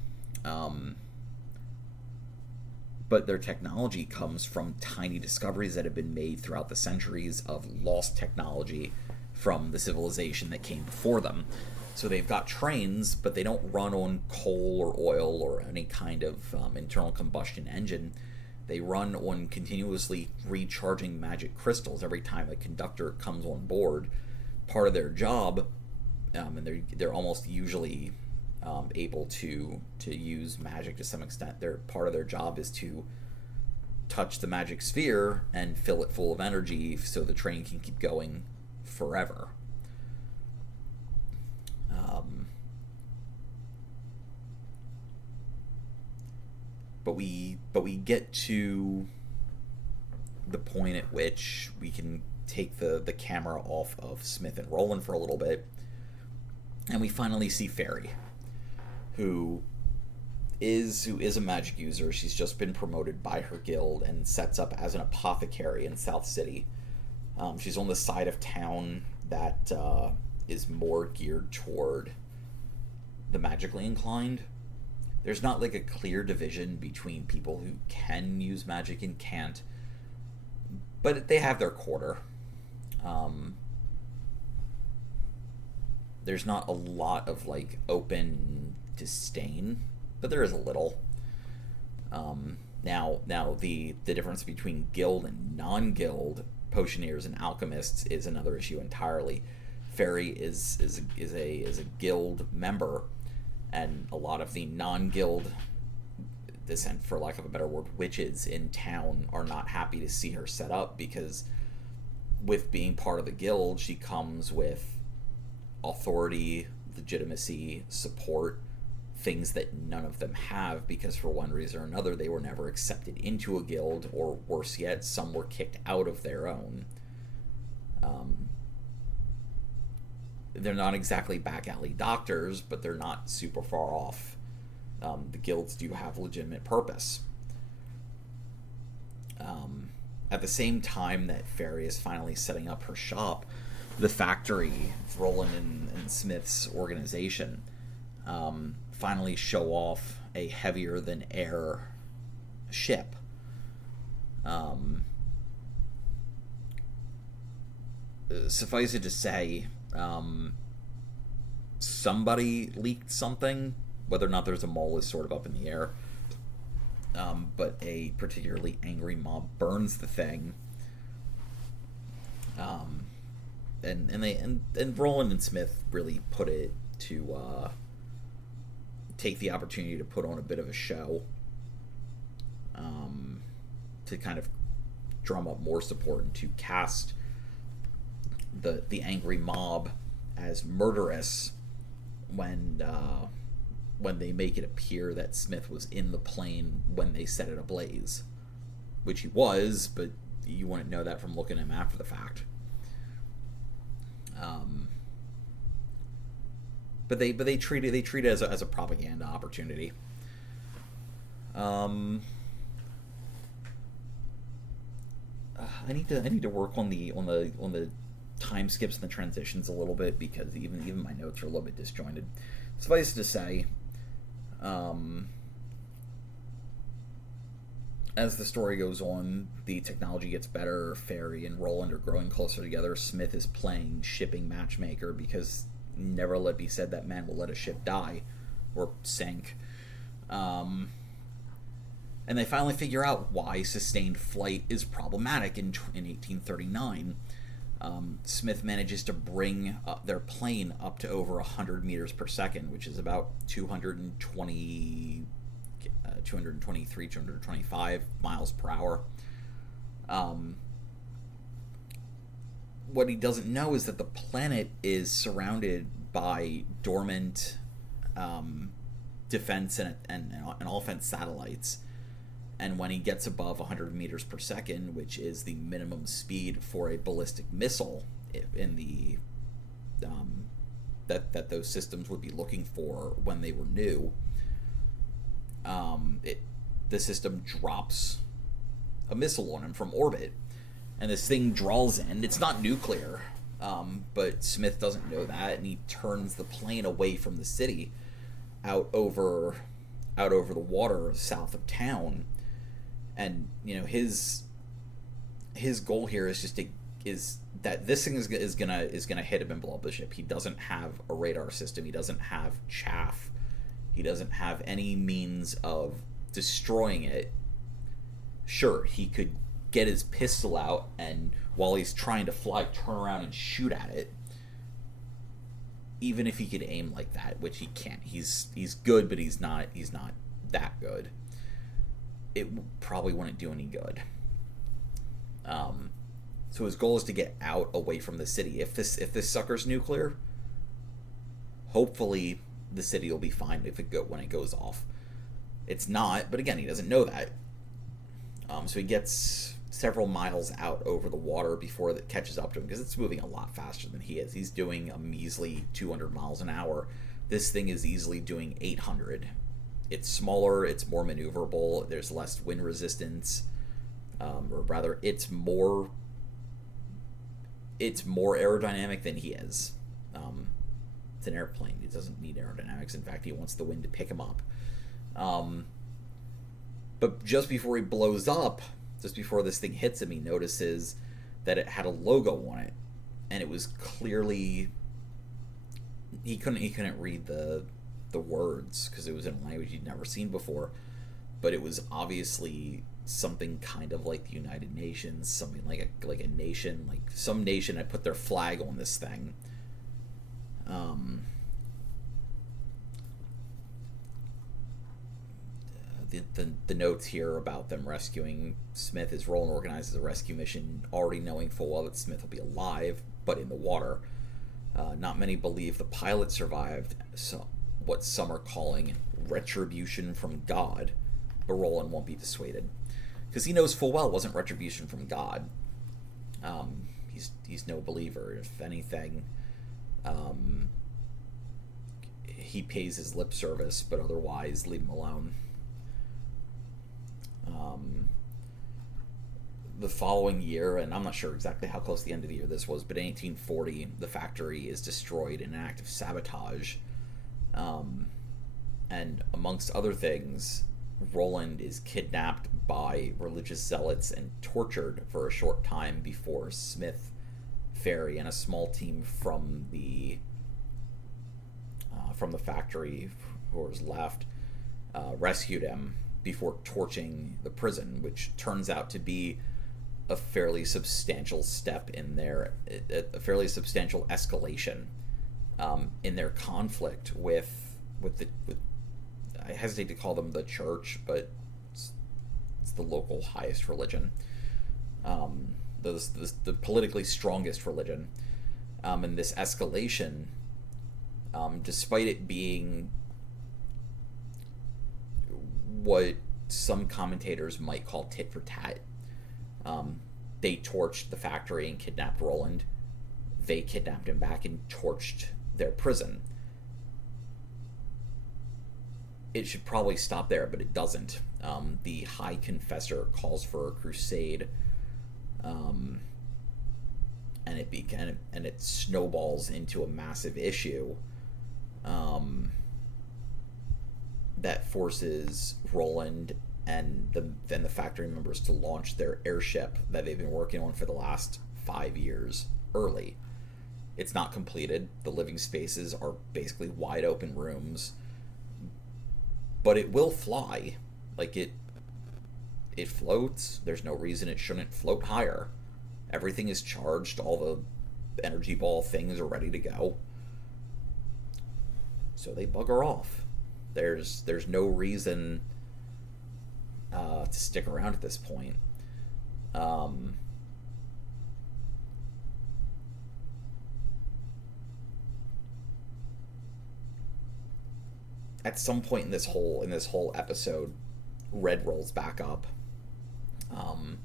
But their technology comes from tiny discoveries that have been made throughout the centuries of lost technology from the civilization that came before them. So they've got trains, but they don't run on coal or oil or any kind of internal combustion engine. They run on continuously recharging magic crystals every time a conductor comes on board. Part of their job, and they're almost usually able to use magic to some extent. Part of their job is to touch the magic sphere and fill it full of energy so the train can keep going forever. But we get to the point at which we can take the camera off of Smith and Roland for a little bit, and we finally see Fairy, who is a magic user. She's just been promoted by her guild and sets up as an apothecary in South City. She's on the side of town that is more geared toward the magically inclined. There's not like a clear division between people who can use magic and can't, but they have their quarter. There's not a lot of like open disdain, but there is a little. Now the difference between guild and non-guild potioneers and alchemists is another issue entirely. Fairy is a guild member, and a lot of the non-guild, for lack of a better word, witches in town are not happy to see her set up, because with being part of the guild, she comes with authority, legitimacy, support, things that none of them have, because for one reason or another they were never accepted into a guild, or worse yet, some were kicked out of their own. They're not exactly back alley doctors, but they're not super far off. The guilds do have legitimate purpose. At the same time that Fairy is finally setting up her shop, the factory, Roland and Smith's organization, finally show off a heavier than air ship. Suffice it to say, somebody leaked something. Whether or not there's a mole is sort of up in the air. But a particularly angry mob burns the thing. And Roland and Smith really put it to take the opportunity to put on a bit of a show, to kind of drum up more support and to cast the angry mob as murderous when they make it appear that Smith was in the plane when they set it ablaze, which he was, but you wouldn't know that from looking at him after the fact. But they treat it as a propaganda opportunity. I need to work on the time skips and the transitions a little bit, because even my notes are a little bit disjointed. Suffice to say, as the story goes on, the technology gets better. Fairy and Roland are growing closer together. Smith is playing shipping matchmaker, because never let it be said that man will let a ship die or sink. And they finally figure out why sustained flight is problematic in 1839. Smith manages to bring their plane up to over 100 meters per second, which is about 223, 225 miles per hour. What he doesn't know is that the planet is surrounded by dormant defense and offense satellites. And when he gets above 100 meters per second, which is the minimum speed for a ballistic missile in the that those systems would be looking for when they were new, the system drops a missile on him from orbit, and this thing draws in. It's not nuclear, but Smith doesn't know that, and he turns the plane away from the city, out over the water south of town. And his goal here is that this thing is gonna hit him and blow up the ship. He doesn't have a radar system. He doesn't have chaff. He doesn't have any means of destroying it. Sure, he could get his pistol out and while he's trying to fly, turn around and shoot at it. Even if he could aim like that, which he can't. He's good, but he's not that good. It probably wouldn't do any good. So his goal is to get out away from the city. If this sucker's nuclear, hopefully the city will be fine when it goes off. It's not, but again, he doesn't know that. So he gets several miles out over the water before it catches up to him, because it's moving a lot faster than he is. He's doing a measly 200 miles an hour. This thing is easily doing 800. It's smaller, it's more maneuverable, there's less wind resistance, or rather, it's more aerodynamic than he is. It's an airplane. It doesn't need aerodynamics. In fact, he wants the wind to pick him up. But just before he blows up, just before this thing hits him, he notices that it had a logo on it, and it was clearly he couldn't read the words because it was in a language he'd never seen before, but it was obviously something kind of like the United Nations, something like a nation, like some nation had put their flag on this thing. The notes here about them rescuing Smith is Roland organizes a rescue mission, already knowing full well that Smith will be alive, but in the water. Not many believe the pilot survived, so what some are calling retribution from God, but Roland won't be dissuaded because he knows full well it wasn't retribution from God. He's no believer. If anything, he pays his lip service, but otherwise leave him alone. The following year, and I'm not sure exactly how close to the end of the year this was, but in 1840, the factory is destroyed in an act of sabotage. And amongst other things, Roland is kidnapped by religious zealots and tortured for a short time before Smith Ferry and a small team from the factory who was left rescued him before torching the prison, which turns out to be a fairly substantial step in a fairly substantial escalation in their conflict with I hesitate to call them the church, but it's the local highest religion, the politically strongest religion, and this escalation, despite it being what some commentators might call tit for tat. They torched the factory and kidnapped Roland. They kidnapped him back and torched their prison. It should probably stop there, but it doesn't. The High Confessor calls for a crusade, and it snowballs into a massive issue that forces Roland and the factory members to launch their airship that they've been working on for the last 5 years early. It's not completed. The living spaces are basically wide open rooms, but it will fly. Like it floats. There's no reason it shouldn't float higher. Everything is charged. All the energy ball things are ready to go. So they bugger off. There's no reason to stick around at this point. At some point in this whole episode, Red rolls back up, um,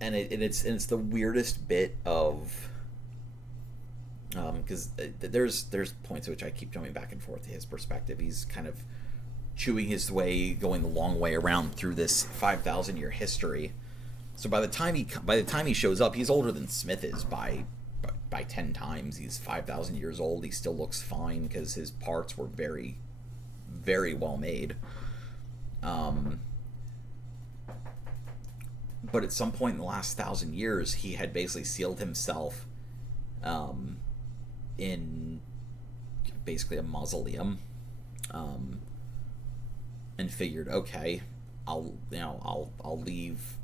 and it's the weirdest bit of, because there's points at which I keep jumping back and forth to his perspective. He's kind of chewing his way, going the long way around through this 5,000 year history. So by the time he shows up, he's older than Smith is by 10 times. He's 5,000 years old. He still looks fine because his parts were very, very well made. Um, but at some point in the last 1,000 years, he had basically sealed himself um, in basically a mausoleum, um, and figured, okay, I'll leave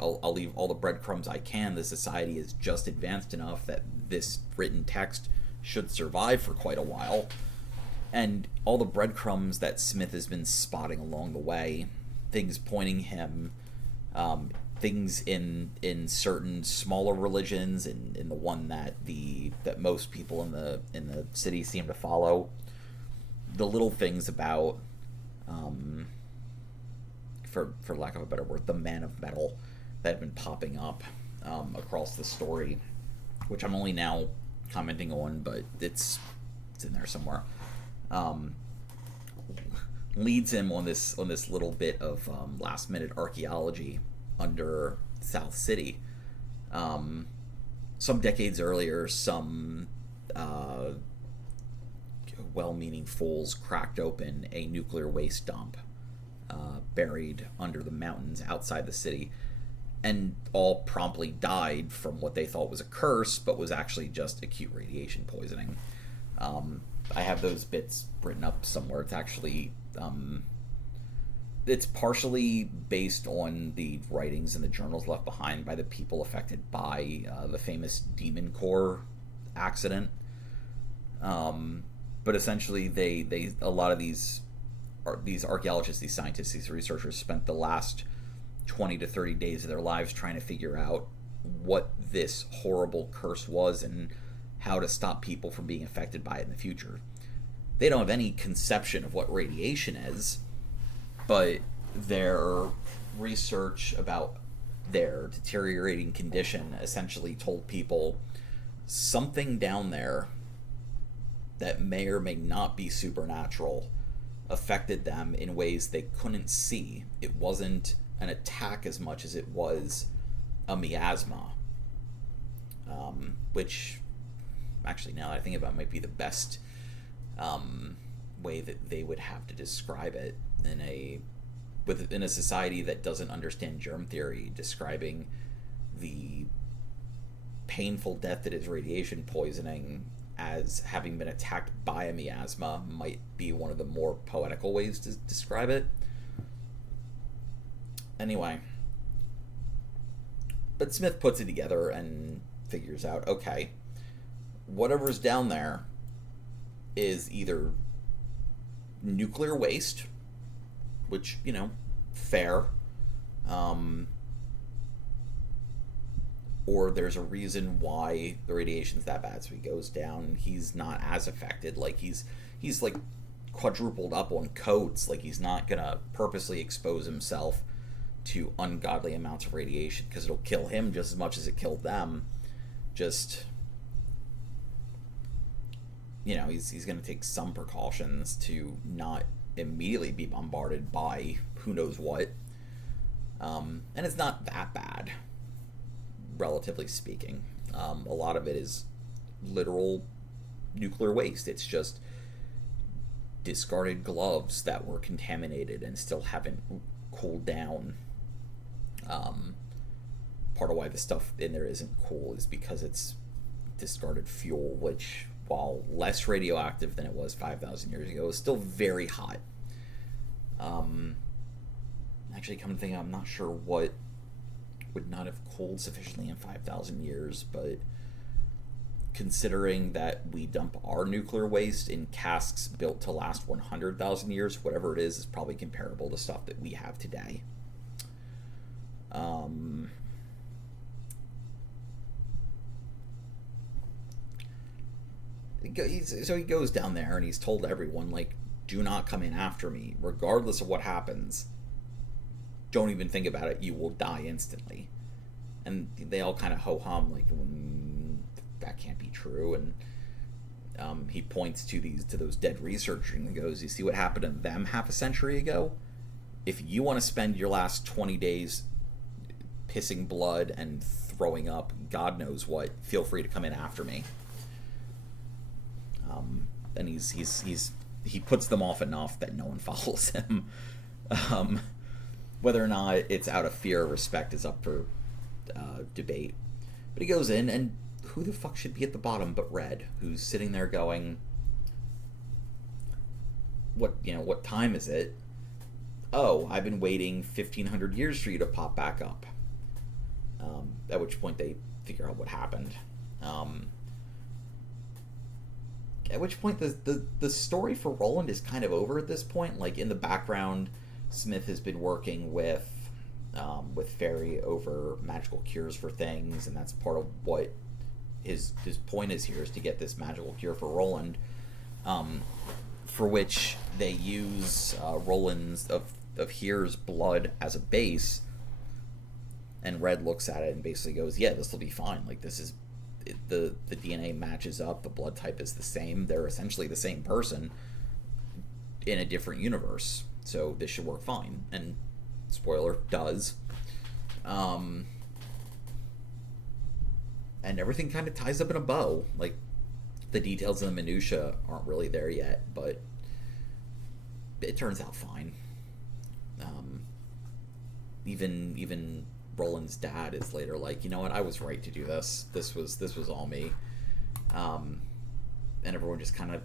I'll leave all the breadcrumbs I can. The society is just advanced enough that this written text should survive for quite a while. And all the breadcrumbs that Smith has been spotting along the way, things pointing him, things in certain smaller religions, and in the one that most people in the city seem to follow, the little things about, um, for lack of a better word, the man of metal that have been popping up across the story, which I'm only now commenting on, but it's in there somewhere. Um, Leads him on this little bit of last minute archaeology under South City. Um, some decades earlier, some well-meaning fools cracked open a nuclear waste dump buried under the mountains outside the city, and all promptly died from what they thought was a curse, but was actually just acute radiation poisoning. I have those bits written up somewhere. It's actually it's partially based on the writings and the journals left behind by the people affected by the famous Demon Core accident. But essentially, they a lot of these archaeologists, these scientists, these researchers spent the last 20 to 30 days of their lives trying to figure out what this horrible curse was and how to stop people from being affected by it in the future. They don't have any conception of what radiation is, but their research about their deteriorating condition essentially told people something down there that may or may not be supernatural affected them in ways they couldn't see. It wasn't an attack as much as it was a miasma, which actually, now that I think about it, might be the best way that they would have to describe it in a society that doesn't understand germ theory. Describing the painful death that is radiation poisoning as having been attacked by a miasma might be one of the more poetical ways to describe it. Anyway, but Smith puts it together and figures out, okay, whatever's down there is either nuclear waste, which, fair, or there's a reason why the radiation's that bad, so he goes down. He's not as affected. Like, he's like quadrupled up on coats. Like, he's not gonna purposely expose himself to ungodly amounts of radiation because it'll kill him just as much as it killed them. Just, he's gonna take some precautions to not immediately be bombarded by who knows what. And it's not that bad, relatively speaking. A lot of it is literal nuclear waste. It's just discarded gloves that were contaminated and still haven't cooled down. Part of why the stuff in there isn't cool is because it's discarded fuel, which, while less radioactive than it was 5,000 years ago, is still very hot. Actually, come to think, I'm not sure what would not have cooled sufficiently in 5,000 years, but considering that we dump our nuclear waste in casks built to last 100,000 years, whatever it is probably comparable to stuff that we have today. Um, so he goes down there and he's told everyone, like, do not come in after me, regardless of what happens. Don't even think about it. You will die instantly. And they all kind of ho hum, like, that can't be true. And he points to those dead researchers and goes, "You see what happened to them half a century ago? If you want to spend your last 20 days pissing blood and throwing up, God knows what, feel free to come in after me." And he puts them off enough that no one follows him. Um, Whether or not it's out of fear or respect is up for debate. But he goes in, and who the fuck should be at the bottom but Red, who's sitting there going, what time is it? Oh, I've been waiting 1,500 years for you to pop back up. At which point they figure out what happened. At which point the story for Roland is kind of over at this point. Like, in the background, Smith has been working with Fairy over magical cures for things, and that's part of what his point is here, is to get this magical cure for Roland, for which they use Roland's of Here's blood as a base. And Red looks at it and basically goes, "Yeah, this will be fine. Like, this is the DNA matches up, the blood type is the same. They're essentially the same person in a different universe. So this should work fine." And spoiler, does. And everything kind of ties up in a bow. Like, the details and the minutia aren't really there yet, but it turns out fine. Even Roland's dad is later like, "You know what? I was right to do this. This was all me." And everyone just kind of,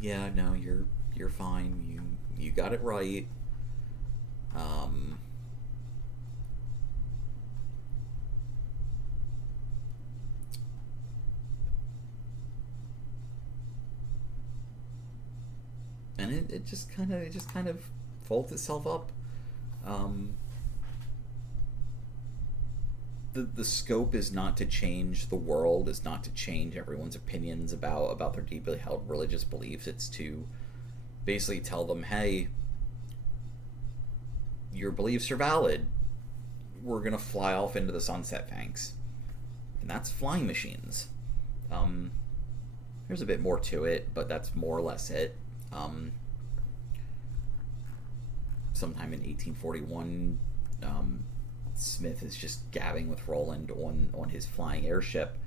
"Yeah, no, you're fine. You got it right." And it just kind of folds itself up. The scope is not to change the world, is not to change everyone's opinions about their deeply held religious beliefs. It's to basically tell them, "Hey, your beliefs are valid. We're gonna fly off into the sunset, thanks." And that's flying machines. There's a bit more to it, but that's more or less it. Sometime in 1841, Smith is just gabbing with Roland on his flying airship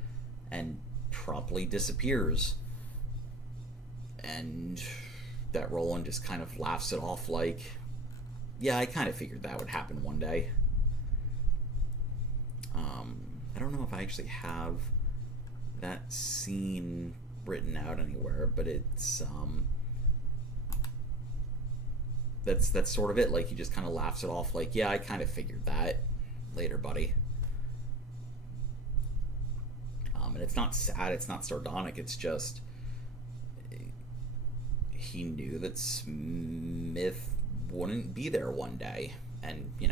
and promptly disappears. And that Roland just kind of laughs it off like, "Yeah, I kind of figured that would happen one day." I don't know if I actually have that scene written out anywhere, but it's that's sort of it. Like, he just kind of laughs it off like, "Yeah, I kind of figured that. Later, buddy." And it's not sad, it's not sardonic, it's just he knew that Smith wouldn't be there one day. And, he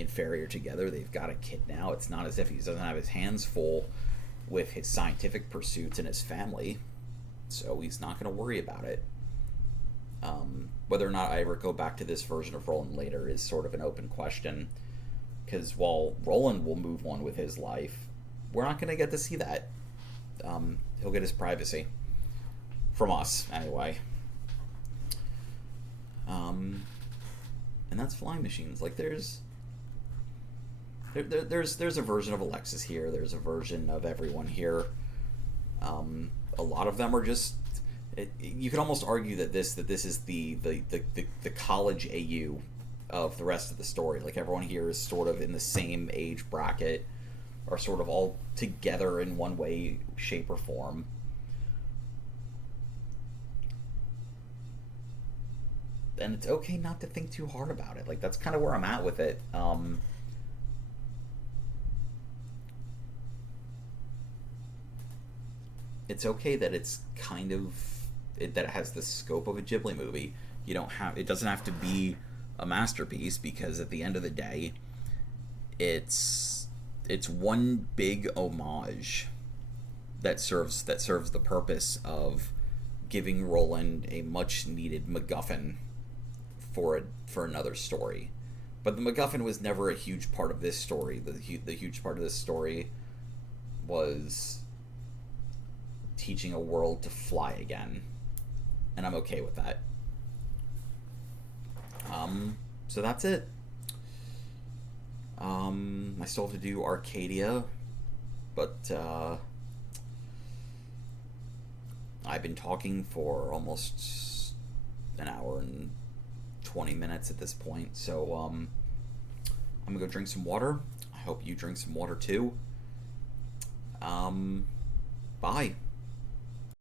and Ferrier together, they've got a kid now. It's not as if he doesn't have his hands full with his scientific pursuits and his family, so he's not going to worry about it. Whether or not I ever go back to this version of Roland later is sort of an open question, because while Roland will move on with his life, we're not going to get to see that. He'll get his privacy. From us, anyway. And that's flying machines. Like, there's a version of Alexis here. There's a version of everyone here. A lot of them are just. You could almost argue that this is the college AU of the rest of the story. Like, everyone here is sort of in the same age bracket, are sort of all together in one way, shape, or form. and it's okay not to think too hard about it. Like, that's kind of where I'm at with it. It's okay that it's kind of that it has the scope of a Ghibli movie. You don't have it doesn't have to be a masterpiece, because at the end of the day, it's one big homage that serves the purpose of giving Roland a much needed MacGuffin for another story. But the MacGuffin was never a huge part of this story. The huge part of this story was teaching a world to fly again, and I'm okay with that. So that's it. I still have to do Arcadia, but I've been talking for almost an hour and 20 minutes at this point, so I'm gonna go drink some water. I hope you drink some water too. Bye.